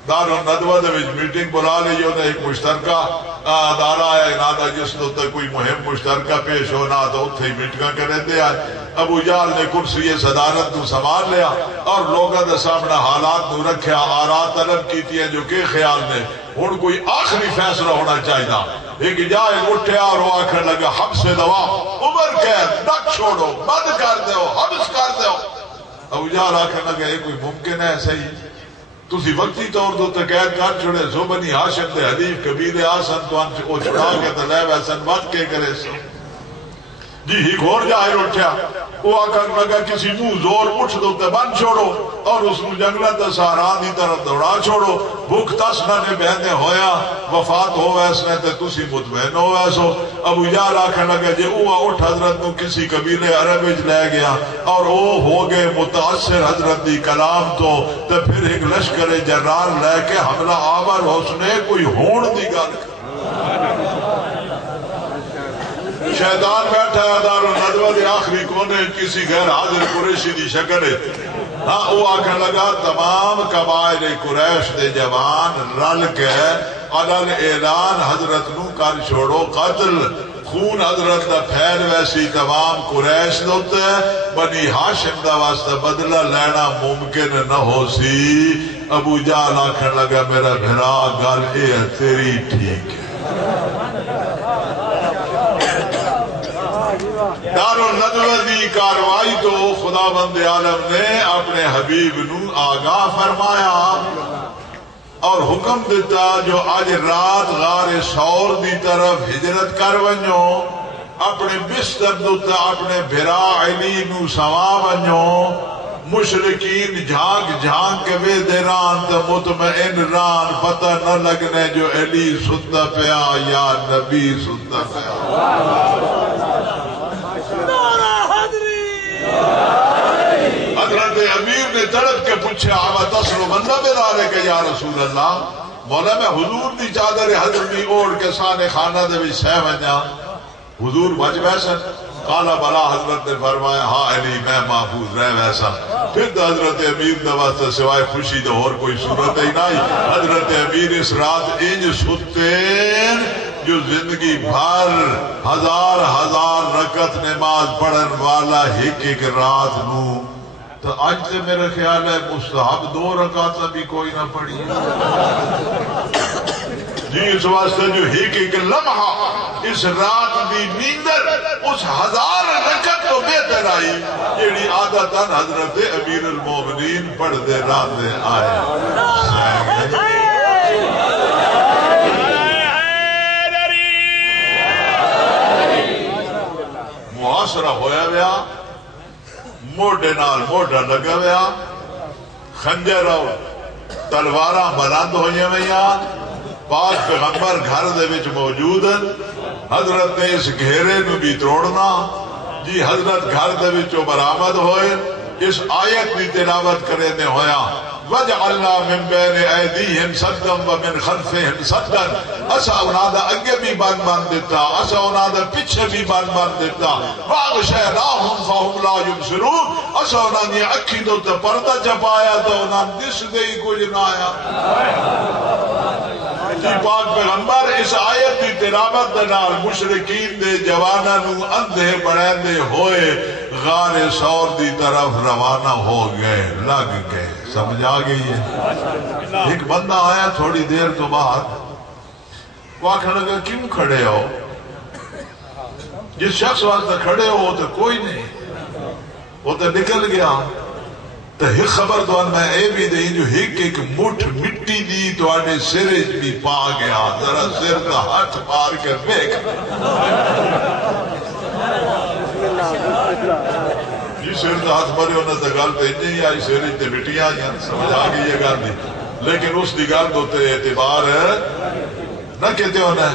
دار الندوہ دے وچ میٹنگ بلا لی جو ایک مشترکہ ادارہ ہے انہاں جس تے کوئی مہم مشترکہ پیش ہونا تو اتھے ہی میٹنگاں کرے دے آئے. ابو جہل نے کرسی صدارت نو سنبھال لیا اور لوگوں دے سامنے حالات نو رکھیا. آراء طلب کیتی ہیں جو کہ خیال نے ہن کوئی آخری فیصلہ ہونا چاہیے. ایک جائے اٹھیا اور وہ آخر لگا حبس دوا عمر قید نہ چھوڑو بند کر دو حبس کر دو. ابو جہل آخر لگا یہ کوئی ممکن ہے صحیح تسی وقتی طور دو تقید کر چھوڑے سو بنی ہاشم دے حلیف قبیل آسن تو ان کو چھڑا کے تلے ویسن بات کے کرے سو. جی ہی گھور جاہر اٹھیا وہ آکر لگا کسی منہ زور اٹھ دو تے بند چھوڑو اور اس نو جنگلت سہاران دی طرف دوڑا چھوڑو. بھوک تسنا نے بہنے ہویا وفات ہو ویسنے تے تسی مطمئن ہو ویسو. ابو جہل آکھن لگا جے اوہ اٹھ حضرت نو کسی قبیل عرب وچ لے گیا اور وہ ہو گئے متاثر حضرت دی کلام تو تے پھر ایک لشکر جرار لے کے حملہ آور حسنے کوئی ہون دی گل. شیطان بیٹھا ہے دار الندوہ دے آخری کونے کسی غیر حاضر قریشی دی شکل ہے. ہاں وہ آکھن لگا تمام قبائل قریش دے جوان رل کے علل اعلان حضرت نو کر چھوڑو قتل. خون حضرت دا پھیل ویسی تمام قریش دوتے بنی ہاشم دا واسطہ بدلہ لینا ممکن نہ ہو سی. ابو جہل آکھن لگا میرا بھرا گل اے تیری ٹھیک ہے. دار الندوہ دی کاروائی تو خدا بند عالم نے اپنے حبیب نو آگاہ فرمایا اور حکم دیتا جو آج رات غار سور دی طرف ہجرت کر ونجو اپنے بستر دوتا اپنے بھرا علی نو سوا ونجو. مشرکین جھانک جھانک کے بے دیران تا مطمئن ران پتہ نہ لگنے جو علی ستا پیا یا نبی ستا پیا. حضرت امیر نے تڑپ کے پوچھا آما تسلو بندہ بنا رہے کہ یا رسول اللہ مولا میں حضور دی چادر حضرمی اوڑ کے سانے خانہ دے بھی سہ ونجا حضور بچ ویسا. قالا بلا حضرت نے فرمایا ہاں علی میں محفوظ رہ ویسا. پھر تو حضرت امیر نے واسطہ سوائے خوشی تو اور کوئی صورت ہی نہیں. حضرت امیر اس رات انج ستین جو زندگی بھر ہزار ہزار رکعت نماز پڑھن والا ایک رات نو تو آج سے میرا خیال ہے مستحب 2 رکعت بھی کوئی نہ پڑھی. جی اس واسطے جو ایک لمحہ اس رات دی نیندر اس 1000 رکعت کو بہتر آئی جیڑی عادتاً حضرت امیر المومنین پڑھ دے رات دے آئے. محاصرہ ہویا ویا موڈے نال موڈا لگا ویا خنجر اور تلواراں بلند ہوئی ویا پاک پیغمبر گھر دے وچ موجود حضرت نے اس گھیرے نو بھی توڑنا جی حضرت گھر دے وچوں برآمد ہوئے اس آیت بھی تلاوت کرے نے ہویا وَجَعَلْنَا مِن بَيْنِ أَيْدِيهِمْ سَدًّا وَمِنْ خَلْفِهِمْ سَدًّا اسا انہاں دا اگے بھی بان دیتا اسا انہاں دا پیچھے بھی بان دیتا وَأَغْشَيْنَاهُمْ فَهُمْ لَا يُبْصِرُونَ اسا انہاں دی اکھی دے تے پردہ چپایا تو انہاں دس دے ہی کچھ نہ آیا جی پاک پیغمبر اس آیت کی تلاوت دے نال مشرکین دے جواناں نو اندھے بڑھے ہوئے غار ثور دی طرف روانہ ہو گئے لگ گئے سمجھ آ گئی ہے ایک بندہ آیا تھوڑی دیر تو بعد وہ آخر لگا کیوں کھڑے ہو جس شخص واسطے کھڑے ہو وہ تو کوئی نہیں وہ تو نکل گیا تو ایک خبر تو میں اے بھی دیں جو ایک مٹھ مٹی دی تو آنے سرج بھی پا گیا ذرا سر کا ہاتھ مار کر بیک جی سر کا ہاتھ مارے ہونا تو گل تو انجی آئی سرج تے مٹی آئی سمجھ آگئی یہ گل دی لیکن اس دی گل دوتے اعتبار نہ کہتے ہونا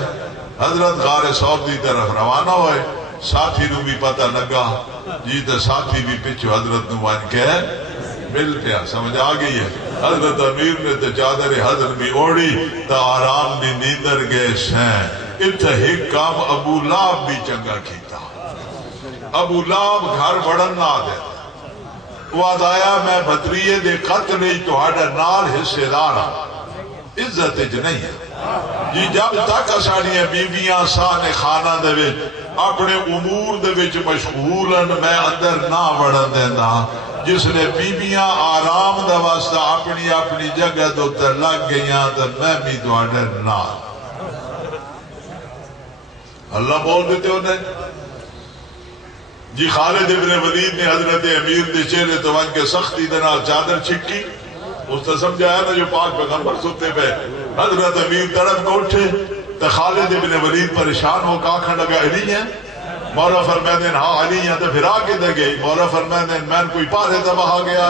حضرت غار ثور دی طرف روانہ ہوئے ساتھی نو بھی پتہ لگا جی تو ساتھی بھی پچھو حضرت نو وان کے مل پیا سمجھ آ گئی ہے حضرت امیر نے تو چادر حضر بھی اوڑی تو آرام بھی نیندر گئے سین اتھا ایک کام ابو لاب بھی چنگا کیتا ابو لاب گھر بڑھن نہ دے وہ آدھایا میں بطریے دے قتل تو آڈا نال حصے دارا عزت اج نہیں ہے جی جب تک اساڑیاں بیویاں سانے خانہ دے وچ اپنے امور دے وچ مشغولن میں اندر نہ بڑھن دینا جس نے بیویاں آرام دا واسطہ اپنی اپنی جگہ دو تر لگ گئیاں تو میں بھی دوڑے نہ اللہ بول دیتے انہیں جی خالد ابن ولید نے حضرت امیر دے چہرے تو ان کے سختی دنال چادر چھکی اس نے سمجھایا نا جو پاک پیغمبر ستے پہ حضرت امیر طرف کو اٹھے تو خالد ابن ولید پریشان ہو کہا لگا علی ہیں مولا فرمائے دن ہاں علی ہیں تو پھر آگے دے گئی مولا فرمائے دن میں کوئی پارے دے وہاں گیا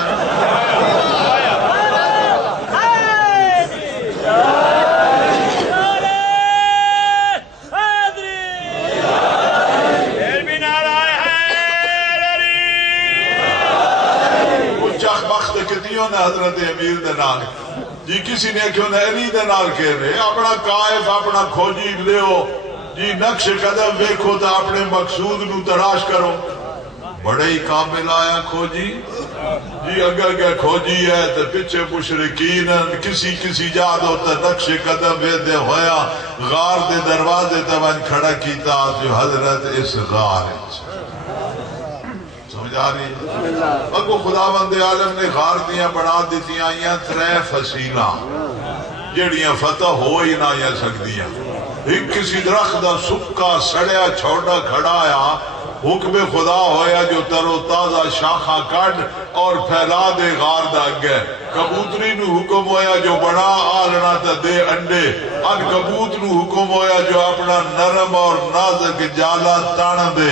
حضرت امیر دے نال جی کسی نے کیوں نہ علی دے نال کہہ رہے اپنا قائف اپنا کھوجی لے ہو جی نقش قدم دیکھو تو اپنے مقصود نو تراش کرو بڑے ہی کامل آیا کھوجی جی اگر کھوجی ہے تو پچھے مشرکین کسی جاد ہوتا نقش قدم دے ہویا غار دے دروازے تمہیں کھڑا کیتا جو حضرت اس غار سمجھا رہی اگو خداوند عالم نے غار دیاں بڑھا دیتیاں یا ترے فصیلہ جڑیاں فتح ہو ہی نہ یا سکتیاں ایک کسی درخت دا سکا سڑیا چھوڑا کھڑا آیا حکم خدا ہویا جو تر و تازہ شاخہ کٹ اور پھیلا دے غار دا گئے کبوتری نو حکم ہویا جو بڑا آلنا تا دے انڈے ان کبوت نو حکم ہویا جو اپنا نرم اور نازک جالا تان دے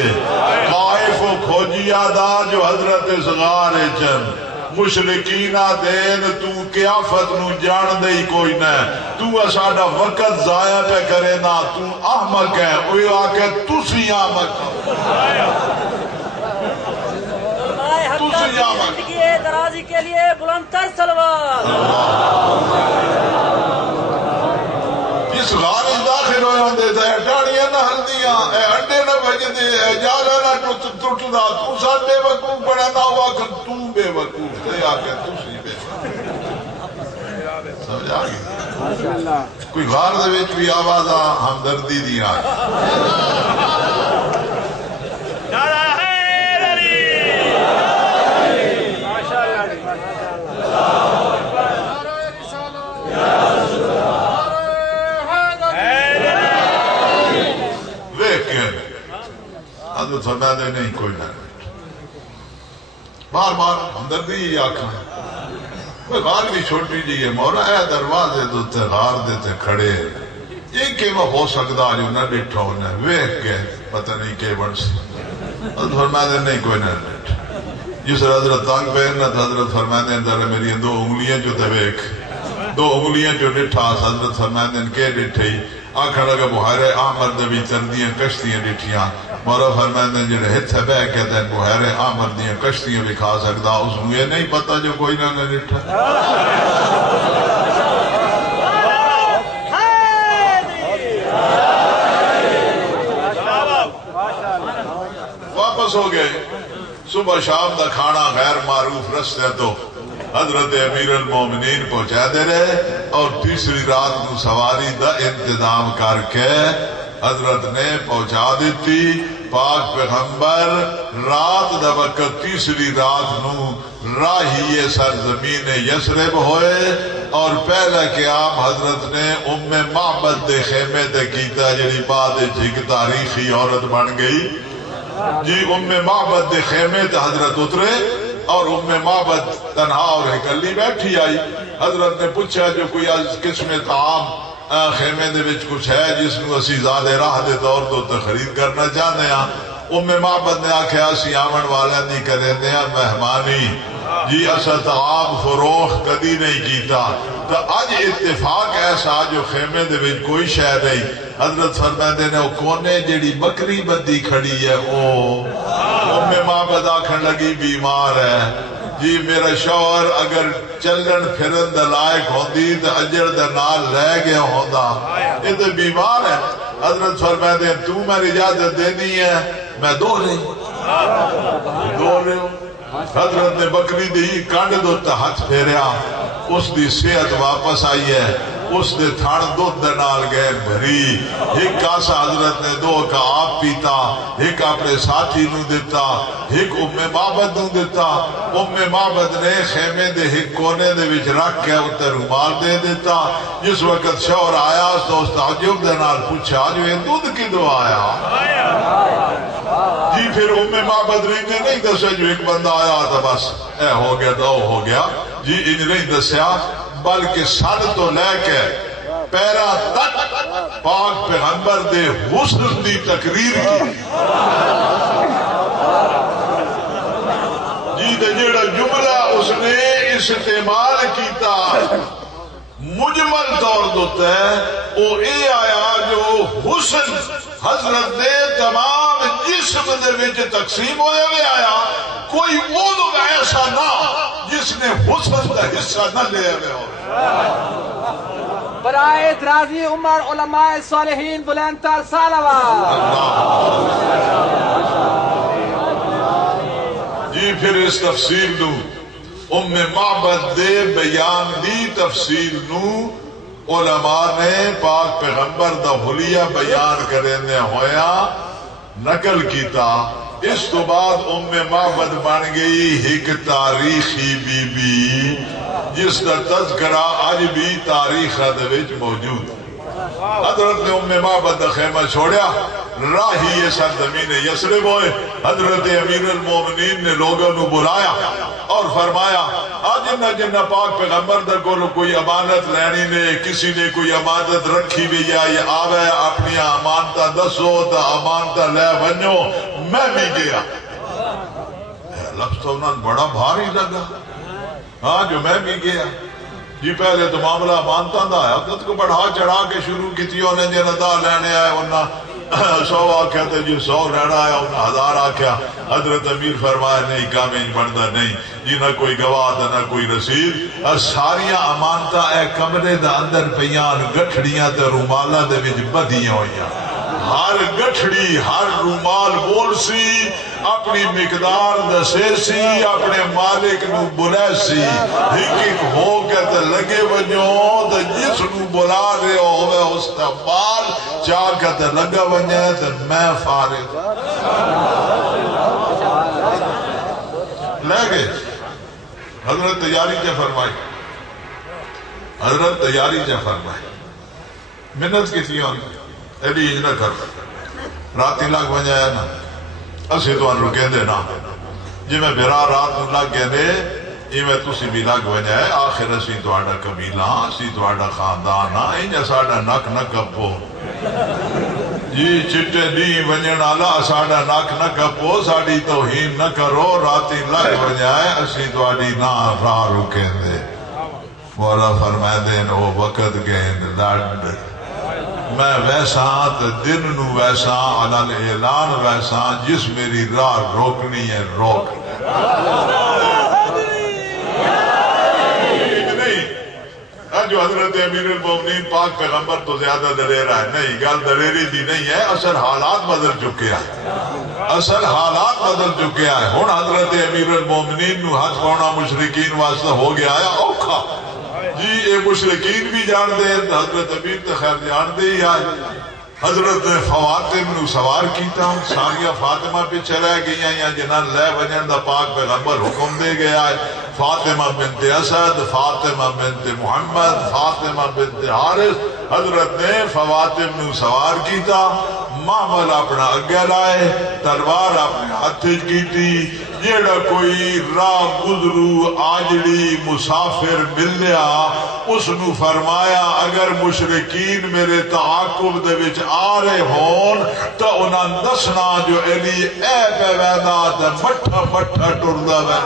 خائف و کھوجیا دا جو حضرت اس غار چن مشرکینہ دین تو قیافت نو جان دے ہی کوئی نہ تو اساڑا وقت ضائع پہ کرے نا تو احمق ہے اوہ آکے تو سی احمق تو سی احمق زندگی درازی کے لیے بلندتر سلوات اس غار داخل ہوئے ہوں دے تھے ڈاڑیاں نہ ہل دیا اے انڈے نہ بج دے اے جالا نہ ٹوٹ دا تو ساتھ بے وقوف بڑا نہ ہوا کہ تو بے وقوف دے آکے تو سی بے وقوف سمجھ آگئی کوئی غار دے ویچ بھی آواز ہمدردی دیا نعرہ حیدری حضرت فرما دے نہیں کوئی نہ بار بار ہمدردی ہی آکھاں کوئی غار بھی چھوٹی جی ہے مولا اے دروازے دوتے غار دیتے کھڑے ایک کہ وہ ہو سکتا جو نہ ڈٹھا ہونا ویک گئے پتہ نہیں کہ بڑھ سے فرماتے نہیں کوئی نہ ڈٹھ جس حضرت تنگ پہننا تو حضرت فرماتے ہیں میری دو انگلیاں جو تیک دو انگلیاں جو ڈٹھا حضرت فرماتے ہیں کہ ڈٹھائی آکھا لگا بحیر احمر دے بھی چردیاں کشتیاں ڈٹھیاں مولا فرماتے ہیں جنہیں ہتھ بے کہتے ہیں بحیر احمر دیاں کشتیاں بھی کھا سکتا اس کو یہ نہیں پتا جو کوئی نہ ڈٹھا واپس ہو گئے صبح شام دا کھانا غیر معروف رستے تو حضرت امیر المومنین پہنچا دے رہے اور تیسری رات کو سواری دا انتظام کر کے حضرت نے پہنچا دیتی پاک پیغمبر رات دا وقت تیسری رات نو راہی سرزمین یسرب ہوئے اور پہلا قیام حضرت نے ام معبد دے خیمے تے کیتا جڑی بعد ایک تاریخی عورت بن گئی جی ام معبد دے خیمے تے حضرت اترے اور ام معبد تنہا اور اکلی بیٹھی آئی حضرت نے پوچھا جو کوئی قسم طعام خیمے دے وچ کچھ ہے جس کو اسی زیادہ راہ دے طور تو خرید کرنا چاہتے ہیں ام معبد نے آکھیا اسی آمن والا نہیں کریں دے مہمانی جی اسا طعام فروخ کدی نہیں کیتا تو اج اتفاق ایسا جو خیمے دے وچ کوئی شے نہیں حضرت فرماتے نے کونے جیڑی بکری بندی کھڑی ہے او ام معبد آکھن لگی بیمار ہے جی میرا شوہر اگر چلن پھرن دا لائق ہوندی تو اجر دا نال رہ گیا ہوندا یہ تو بیمار ہے حضرت فرماتے ہیں تو میری اجازت دینی ہے میں دو رہی ہوں حضرت نے بکری دی کانڈ دو ہاتھ پھیریا اس دی صحت واپس آئی ہے اس دے تھاڑ دودھ نال گئے بھری ایک کاسا حضرت نے دو کا آپ پیتا ایک اپنے ساتھی نو دیتا ایک ام معبد نو دیتا ام معبد نے خیمے دے ایک کونے دے وچ رکھ کے اتنے رومال دے دیتا جس وقت شوہر آیا تو اس تعجب دے نال پوچھا جو یہ دودھ کی دو آیا جی پھر ام معبد نے نہیں دسیا جو ایک بندہ آیا تھا بس اے ہو گیا تو ہو گیا جی ان نہیں دسیا بلکہ سر تو لے کے پیرا تک پاک پیغمبر دے حسن دی تقریر کی جی دے جیڑا جملہ اس نے استعمال کیتا مجمل طور دوتا ہے وہ اے آیا جو حسن حضرت دے تمام جسم دے وچ تقسیم ہوئے ہوئے آیا کوئی عضو ایسا نہ جس نے حسن کا حصہ نہ لے ہوئے ہو برائے ادرازی عمر علماء صالحین بلندتر صلوات جی پھر اس تفسیر نو ام معبد دے بیان دی تفسیر نو علماء نے پاک پیغمبر دا حلیہ بیان کرنے ہویا نقل کیتا اس تو بعد ام معبد بن گئی ایک تاریخی بی بی جس کا تذکرہ آج بھی تاریخ دے وچ موجود حضرت نے ام معبد دا خیمہ چھوڑیا راہی سرزمین یسرب ہوئے حضرت امیر المومنین نے لوگوں نو بلایا اور فرمایا جنہ جنہ پاک پیغمبر در کو کوئی امانت لینی نے کسی نے کوئی امانت رکھی بھی یا یہ آوے اپنی امانتہ دسو تا امانتہ لے ونجو میں بھی گیا لفظ تو انہوں بڑا بھاری لگا ہاں جو میں بھی گیا جی پہلے تو معاملہ مانتا دا ہے حضرت کو بڑھا چڑھا کے شروع کی تھی انہیں جنہ دا لینے آئے انہوں 100 آکھیا تھے جو 100 لینا آیا انہوں 1000 آکھیا حضرت امیر فرمایا نہیں کامیج بڑھتا نہیں جی نہ کوئی گواہ تھا نہ کوئی رسید ساریاں امانتا اے کمرے دا اندر پیان گٹھڑیاں تے رومالہ دے وچ بدیاں ہوئیاں ہر گٹھڑی ہر رومال بول سی اپنی مقدار دسے سی اپنے مالک نو بلے سی ایک ہو کے تے لگے ونجو تے جس نو بلا رہے ہوئے اس تا مال چاہ کے تے لگا ونجے تے میں فارغ لے گئے حضرت تیاری کیا فرمائی حضرت تیاری کیا فرمائی منت کسی اور ایڈی اجنہ کر راتی لگ بنجایا نا اسی تو انہوں کہہ دے نا جی میں بیرا رات نو لگ گئے دے یہ میں تسی بھی لگ بنجائے آخر اسی تو آڈا قبیلہ اسی تو آڈا خاندان انجا ساڑا نک نک اپو جی چٹے نہیں ونجن آلا ساڑا ناک نہ کپو ساڑی توہین نہ کرو راتی لگ بجائے اسی توڑی نا راہ رکیں دے مولا فرمائے دین او وقت گئن لڑ میں ویسا تو دن نو ویسا علال اعلان ویسا جس میری راہ روکنی ہے روک جو حضرت امیر المومنین پاک پیغمبر تو زیادہ دلیرہ ہے نہیں گل دلیری دی نہیں ہے اصل حالات بدل چکے ہیں اصل حالات بدل چکے ہیں ہون حضرت امیر المومنین نو حج پاؤنا مشرکین واسطہ ہو گیا ہے اوکھا جی اے مشرکین بھی جان دے حضرت امیر تو خیر جان دے ہی آئے حضرت فاطمہ نو سوار کیتا ہوں ساریہ فاطمہ پہ چلے گئی ہیں یا جنہاں لے وجن دا پاک پیغمبر حکم دے گیا ہے فاطمہ بنت اسد فاطمہ بنت محمد فاطمہ بنت حارث حضرت نے فاطمہ نو سوار کیتا معمل اپنا اگے لائے تلوار اپنے ہاتھ کیتی جیڑا کوئی راہ گزرو آجڑی مسافر ملیا اس نو فرمایا اگر مشرکین میرے تعاقب دے وچ آ رہے ہون تو انہاں دسنا جو علی اے پہ ویدا تے مٹھا مٹھا ٹردا وے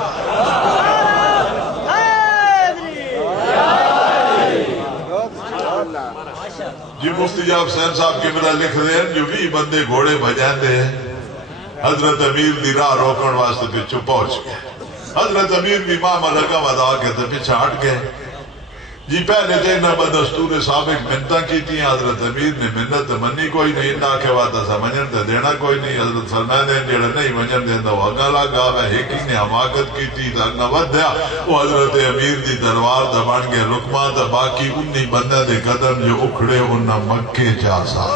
جی مفتی جاب حسین صاحب کی میرا لکھ دے جو بھی بندے گھوڑے بجائیں دے حضرت امیر دی راہ روکن واسطے پیچھو پہنچ گئے حضرت امیر دی ماں ملکہ ودا کے تو پیچھے ہٹ گئے جی پہلے تے نہ بدستور سابق منتاں کی تھی حضرت امیر نے منت منی کوئی نہیں نہ کہ واتا سمجھن تے دینا کوئی نہیں حضرت فرمائے دیں جڑا نہیں منجن دیندہ وہ اگا لگا میں ایک ہی نے حماقت کی تھی اگا ودیا وہ حضرت امیر دی تلوار دا بن گئے رکمہ دا باقی انہی بندہ دے قدم جو اکھڑے انہا مکے جا سا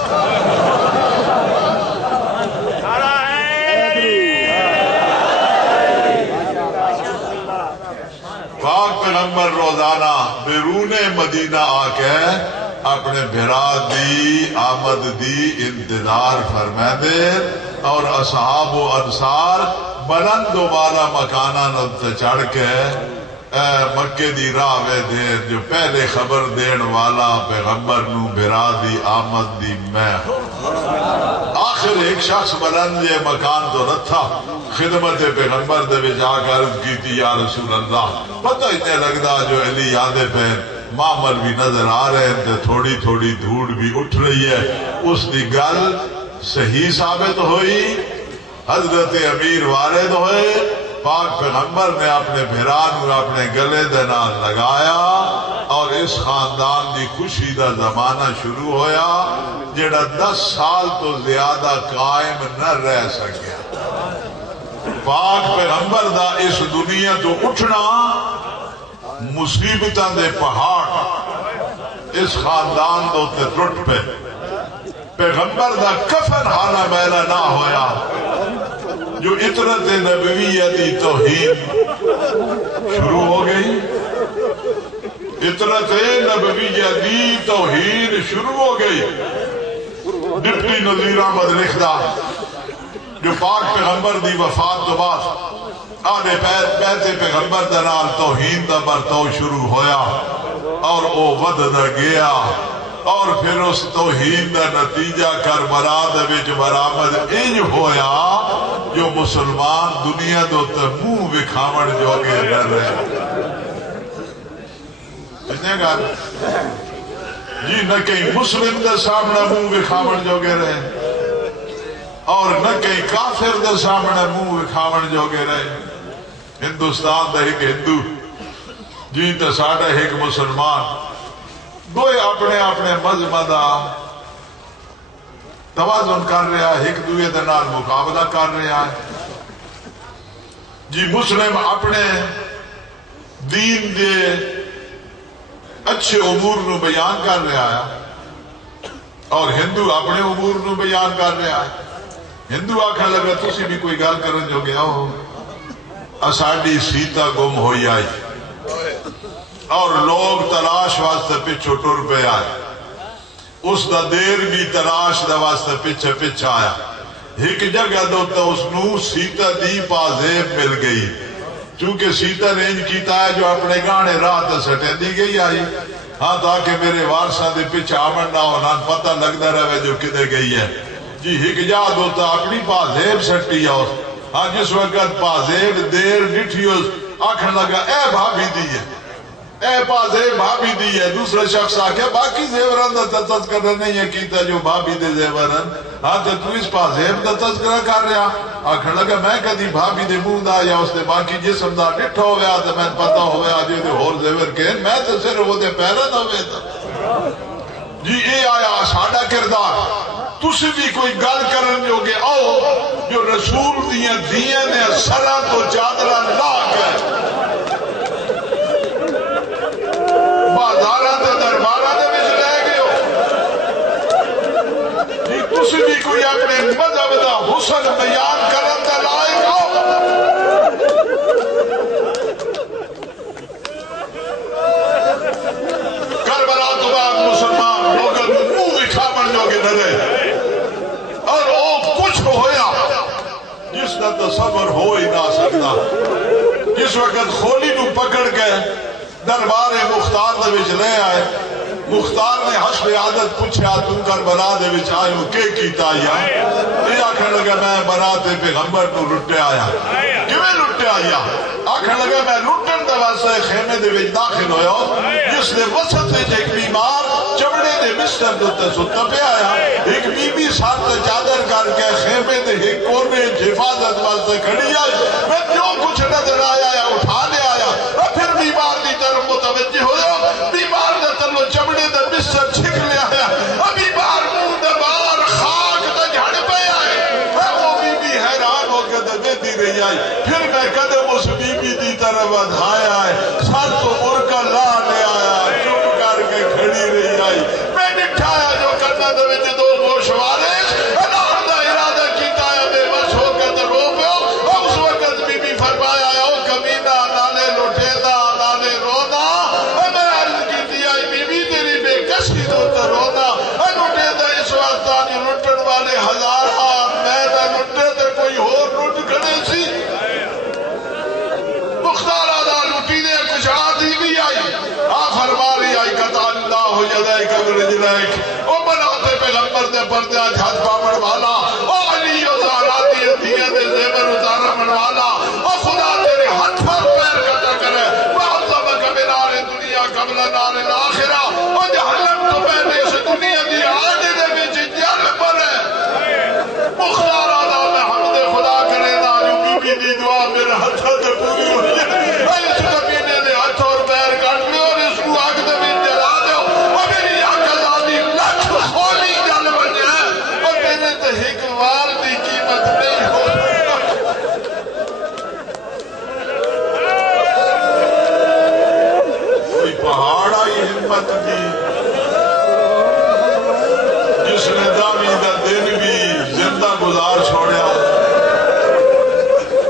پاک پیغمبر روزانہ بیرون مدینہ آکے اپنے بھرا دی آمد دی انتظار فرمائے دے اور اصحاب و انصار بلند و بالا مکانہ نلتے چڑھ کے مکے دی راوے دے جو پہلے خبر دین والا پیغمبر نو بھرا دی آمد دی میں آخر ایک شخص بلند یہ مکان تو رتھا خدمت پیغمبر دے بھی جا کر عرض کی تھی یا رسول اللہ پتہ اتنے لگدا جو علی یادے پہ معمل بھی نظر آ رہے ہیں تھوڑی تھوڑی دھوڑ بھی اٹھ رہی ہے اس دی گل صحیح ثابت ہوئی حضرت امیر وارد ہوئے پاک پیغمبر نے اپنے بھران کو اپنے گلے دینا لگایا اور اس خاندان دی خوشی دا زمانہ شروع ہویا جڑا 10 سال تو زیادہ قائم نہ رہ سکیا پاک پیغمبر دا اس دنیا تو اٹھنا مصیبتاں دے پہاڑ اس خاندان دو تے ٹوٹ پہ پیغمبر دا کفن حالا میلا نہ ہویا جو اطرت نبویتی توہین شروع ہو گئی اطرت نبویتی توہین شروع ہو گئی ڈپٹی نظیر احمد لکھدا جو پاک پیغمبر دی وفات تو بعد آنے بیت پیغمبر دنال توہین دا برتو شروع ہویا اور او ود دا گیا اور پھر اس توہین دا نتیجہ کربلا دے وچ برآمد انج ہویا جو مسلمان دنیا دو تے منہ وکھاون جوگے رہ رہے اس نے کہا جی نہ کہیں مسلم دے سامنے منہ وکھاون جوگے رہے اور نہ کہیں کافر دے سامنے منہ وکھاون جوگے رہے ہندوستان دا ایک ہندو جی تے ساڑھا ایک مسلمان دوئے اپنے اپنے مذہب دا توازن کر رہا ہے ایک دوئے دے نال مقابلہ کر رہا ہے جی مسلم اپنے دین دے اچھے امور نو بیان کر رہا ہے اور ہندو اپنے امور نو بیان کر رہا ہے ہندو آکھا لگا تسی بھی کوئی گال کرن جو گیا ہو اساڑی سیتا گم ہوئی آئی اور لوگ تلاش واسطے پچھو ٹر پہ آئے اس دا دیر بھی تلاش دا واسطے پچھے پچھے آیا ایک جگہ دوتا اس نو سیتا دی پازیب مل گئی چونکہ سیتا رینج کیتا ہے جو اپنے گانے رات سٹیں دی گئی آئی ہاں تاکہ میرے وارثہ دے پچھے آمن نہ ہو نہ پتہ لگتا رہے جو کدے گئی ہے جی ہک یاد ہوتا اپنی پازیب سٹی آؤس ہاں جس وقت پازیب دیر ڈٹھی آکھن لگا اے بھابی دیئے اے پازیب بھابی دیئے دوسرا شخص آکھیا باقی زیوران دا تذکرہ نہیں ہے کیتا جو بھابی دے زیوران ہاں تو اس پازیب دا تذکرہ کر رہا آکھن لگا میں کدی بھابی دے مون دا یا اس نے باقی جسم دا ڈٹھا ہویا تو میں پتا ہویا جو دے ہور زیور کے میں تو صرف وہ دے پیرا نہ ہوئے تھا جی اے آیا ساڑا کردار تُسی بھی کوئی گل کرن جو کہ آؤ جو رسول دیاں نے سرہ تو چادرہ لا کر بازارہ دے دربارہ دے بچ رہ گئے ہو جی تُسی بھی کوئی اپنے مذہب دا حسن بیان کرن دا لائق ہو کربلا تو بعد مسلمان لوگوں منہ بکھا بن جو کہ نہ رہے اور وہ کچھ ہویا جس نے تصور ہو ہی نہ سکتا جس وقت خولی نو پکڑ کے دربار مختار دے وچ لے آئے مختار نے حسب عادت پوچھا تم کربلا دے وچ آئے ہو کہ کیتا آیا یہ آکھن لگا میں برات پیغمبر نو لٹے آیا کیویں لٹے آیا آکھن لگا میں لٹن دا واسطے خیمے دے وچ داخل ہویا جس نے وسط وچ ایک بیمار چمڑے دے بستر تے ستا پہ آیا ایک بی بی ساتھ چادر کر کے خیمے دے ایک کونے حفاظت واسطے کھڑی آئی میں جو کچھ نظر آیا یا اٹھا لے آیا اور پھر بیمار دی طرف متوجہ ہویا بیمار دے تلو چمڑے دے بستر چھک لے آیا اور بیمار منہ دے باہر خاک تے جھڑ پہ آئے وہ بی بی حیران ہو کے دے دی رہی آئی پھر میں قدم اس بی بی دی طرف ادھایا ہے سر تو مرکا لا لے آیا چپ کر کے کھڑی رہی آئی میں نٹھایا جو کرنا دے وچ دو گوشوارے اللہ دا ارادہ کیتا ہے بے بس ہو کے تے رو پہ اور اس وقت بی بی فرمایا ہے او کمینہ نالے لٹے دا نالے رونا میں عرض کیتی آئی بی بی تیری بے کسی دو تے رونا لٹے دا اس وقت آنی لٹن والے ہزار میں نہ لٹے تے کوئی اور لٹ کھڑے سی مختار آدھا لٹی نے کچھ آدھی بھی آئی فرما رہی آئی قطع اللہ یدائک ورجلائک او بناتے پیغمبر دے پردے آج ہاتھ پامڑ والا او علی و زہراتی دیئے دے زیبر اتارا من والا او خدا تیرے ہاتھ پر پیر قطع کرے وعظمک بنار دنیا قبل نار الاخرہ او جہنم تو پہلے اس دنیا دی آنے دے بچ جل پر ہے مختار آدھا میں حمد خدا کرے نا جو بی بی دی دعا میرے ہاتھ تے پوری ہوئی ہے اس کبینے دے ہاتھ اور پیر کٹ لے اور اس کو آگ دے بھی جلا دے اور میری آقل آدھی لکھ خولی جل بنے اور میرے تے ایک وار دی قیمت نہیں ہو کوئی پہاڑ آئی ہمت دی جس نے دامی دا دن بھی زندہ گزار چھوڑیا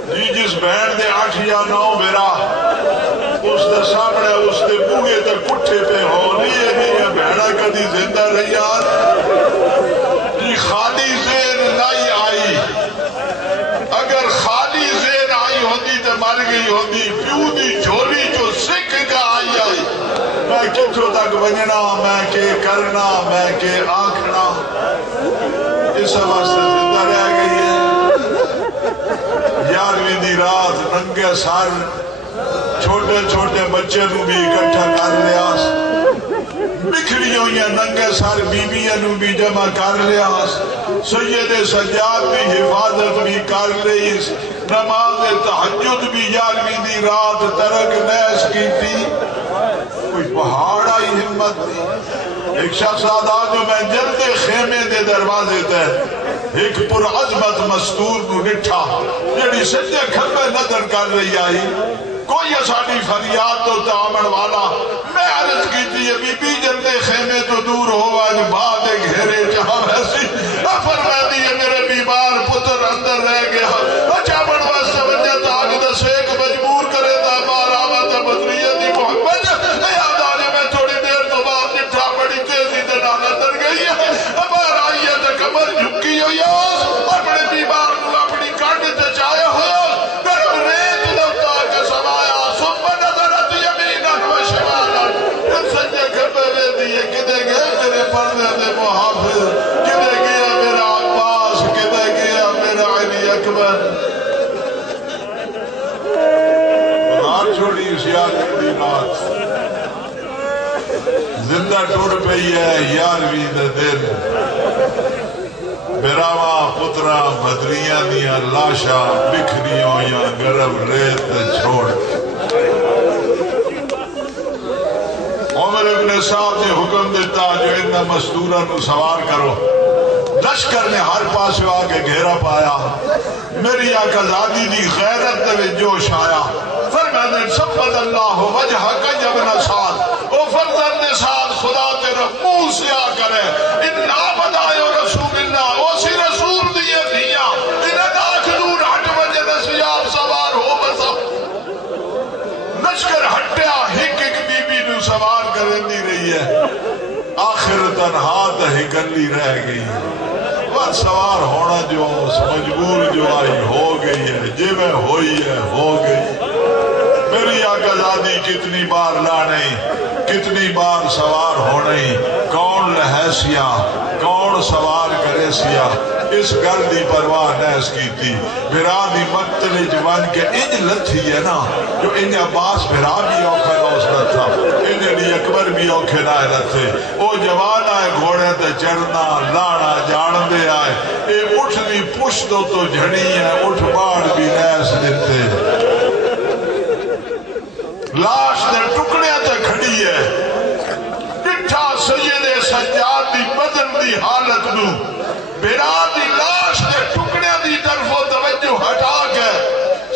جی جس بہن دے 8 یا 9 میرا اس دے سامنے اس دے بوگے تے کٹھے پہ ہو نہیں بہنہ کدی زندہ رہی جی خالی زین نہیں آئی اگر خالی زین آئی ہوتی تے مر گئی ہوتی پیو دی جھولی جو سکھ کا آئی آئی میں کتھوں تک بننا میں کہ کرنا میں کہ آنکھنا اس واسطے زندہ رہ گئی ہے 11ویں دی رات ننگے سر چھوٹے چھوٹے بچے نو بھی اکٹھا کر لیا بکھری ہوئی ننگے سر بیویاں نو بھی جمع کر لیا سید سجاد بھی حفاظت بھی کر لی نماز تہجد بھی 11ویں دی رات ترک نیس کی تھی کوئی پہاڑ آئی ہمت تھی ایک شخص آدھا جو میں جلدے خیمے دے دروازے تے ایک پر عظمت مستور نو نٹھا جڑی سجے کھمے نظر کر رہی آئی کوئی اساڑی فریاد تو تعامل والا میں عرض کی تھی بی بی جلدے خیمے تو دور ہوا جو بعد ایک گھرے جہاں ویسی فرمائے دیئے میرے بیمار پتر اندر رہ گیا اچھا بڑھوا سمجھے تاک دس ایک مجبور کرے دا مار آمد بدریہ دی محمد یاد آنے میں تھوڑی دیر تو بعد نٹھا بڑی تیزی دے نانا در گئی ہے ہمار آئیے دے کمر جھکی ہوئی اپنے بیمار کو اپنی کانڈ تے چاہے ہو گرم ریت لوتا کے سمایا سب نظرت یمینہ و شمالا ان سنجے کھپے لے دیئے کدے گئے میرے پردے دے محافظ کدے گئے میرا عباس نکتا ٹوڑ پئی ہے 11ویں دے دن براواں پترا بدریاں دیاں لاشاں بکھری ہویاں گرم ریت چھوڑ عمر ابن صاحب نے حکم دیتا جو انہاں مزدوراں نو سوار کرو لشکر نے ہر پاس آ کے گھیرا پایا میری آقازادی دی غیرت دے جوش آیا فرمایا سبحان اللہ وجہ کا ابن سعد او فرزند سعد خدا تیرا منہ سیا کرے انا بدائے رسول اللہ او سی رسول دیے دیا انہیں داخلون 8 بجے دستیاب سوار ہو بسا لشکر ہٹیا ہک بی بی نو سوار کریں دی رہی ہے آخر تنہا تہی کلی رہ گئی بس سوار ہونا جو مجبور جو آئی ہو گئی ہے جی میں ہوئی ہے ہو گئی میری آقازادی کتنی بار لانے کتنی بار سوار ہونے کون لہے سیا کون سوار کرے سیا اس گل دی پرواہ نیس کی تھی بھرا دی مقتل جوان کے انج لتھی ہے نا جو انج عباس بھرا بھی اوکھا نہ اس کا تھا انج دی اکبر بھی اوکھے نہ رہتے او جوان آئے گھوڑے تے چڑھنا لانا جان دے آئے اے اٹھ دی پشت تو جھڑی ہے اٹھ باڑ بھی نیس دیتے لاش دے ٹکڑے تے کھڑی ہے ڈٹھا سید سجاد دی بدن دی حالت نو بھرا دی لاش دے ٹکڑے دی طرف توجہ ہٹا کے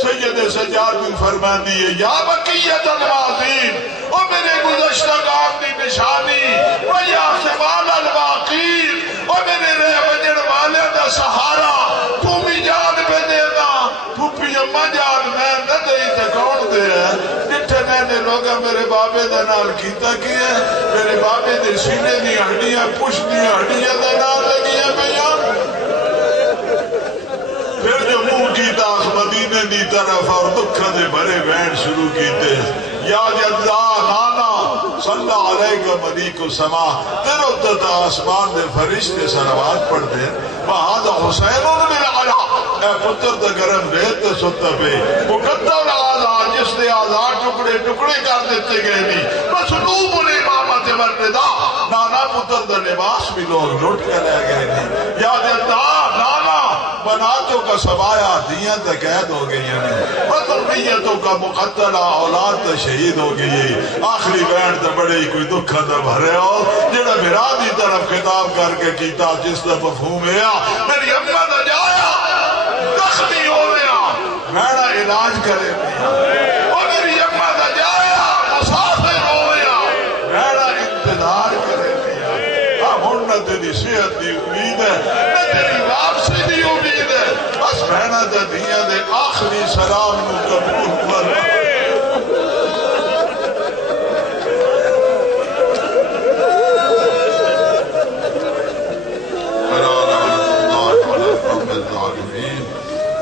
سید سجاد نے فرما دیئے یا بقیت الماضین او میرے گزشتہ کام دی نشانی و یا خبال الواقیر او میرے رہ بجڑ والے دا سہارا تو بھی جان پہ دینا تو بھی اممہ جان میں نہ دئی تے کون دے ہے نے لوگا میرے بابے دا نال کیتا کیا میرے بابے دے سینے دی ہڈیاں پشت دی ہڈیاں دا نال لگیاں بیان پھر جو منہ کیتا مدینے دی طرف اور دکھا دے بھرے وین شروع کیتے یا جدہ نانا صلی علیہ ملیک السما تیرو تتا آسمان دے فرشتے سروات پڑھ دے وہاں حسین من علا اے پتر دا گرم ریت ستا پہ مقدر آزاد جس دے آزاد ٹکڑے ٹکڑے کر دیتے گئے نہیں بس نوب الامامت والردا نانا پتر دا لباس بھی لوگ لٹ کے لے گئے نہیں یا جدہ نانا بناتوں کا سبایا دیاں تا قید ہو گئی ہیں بطرمیتوں کا مقتلہ اولاد تا شہید ہو گئی آخری بینڈ تا بڑے ہی کوئی دکھا تا بھرے ہو جڑا مرادی طرف خطاب کر کے کیتا جس تا مفہوم ہے میری امہ دا جایا زخمی ہو گیا میرا علاج کرے اور میری امہ دا جایا مسافر ہو گیا میرا انتظار کرے ہم نہ تیری صحت دی امید ہے نہ تیری واپسی دی امید ہے بس بہنا دا دیا دے آخری سلام نو قبول کر اللہ علیہ الظالمین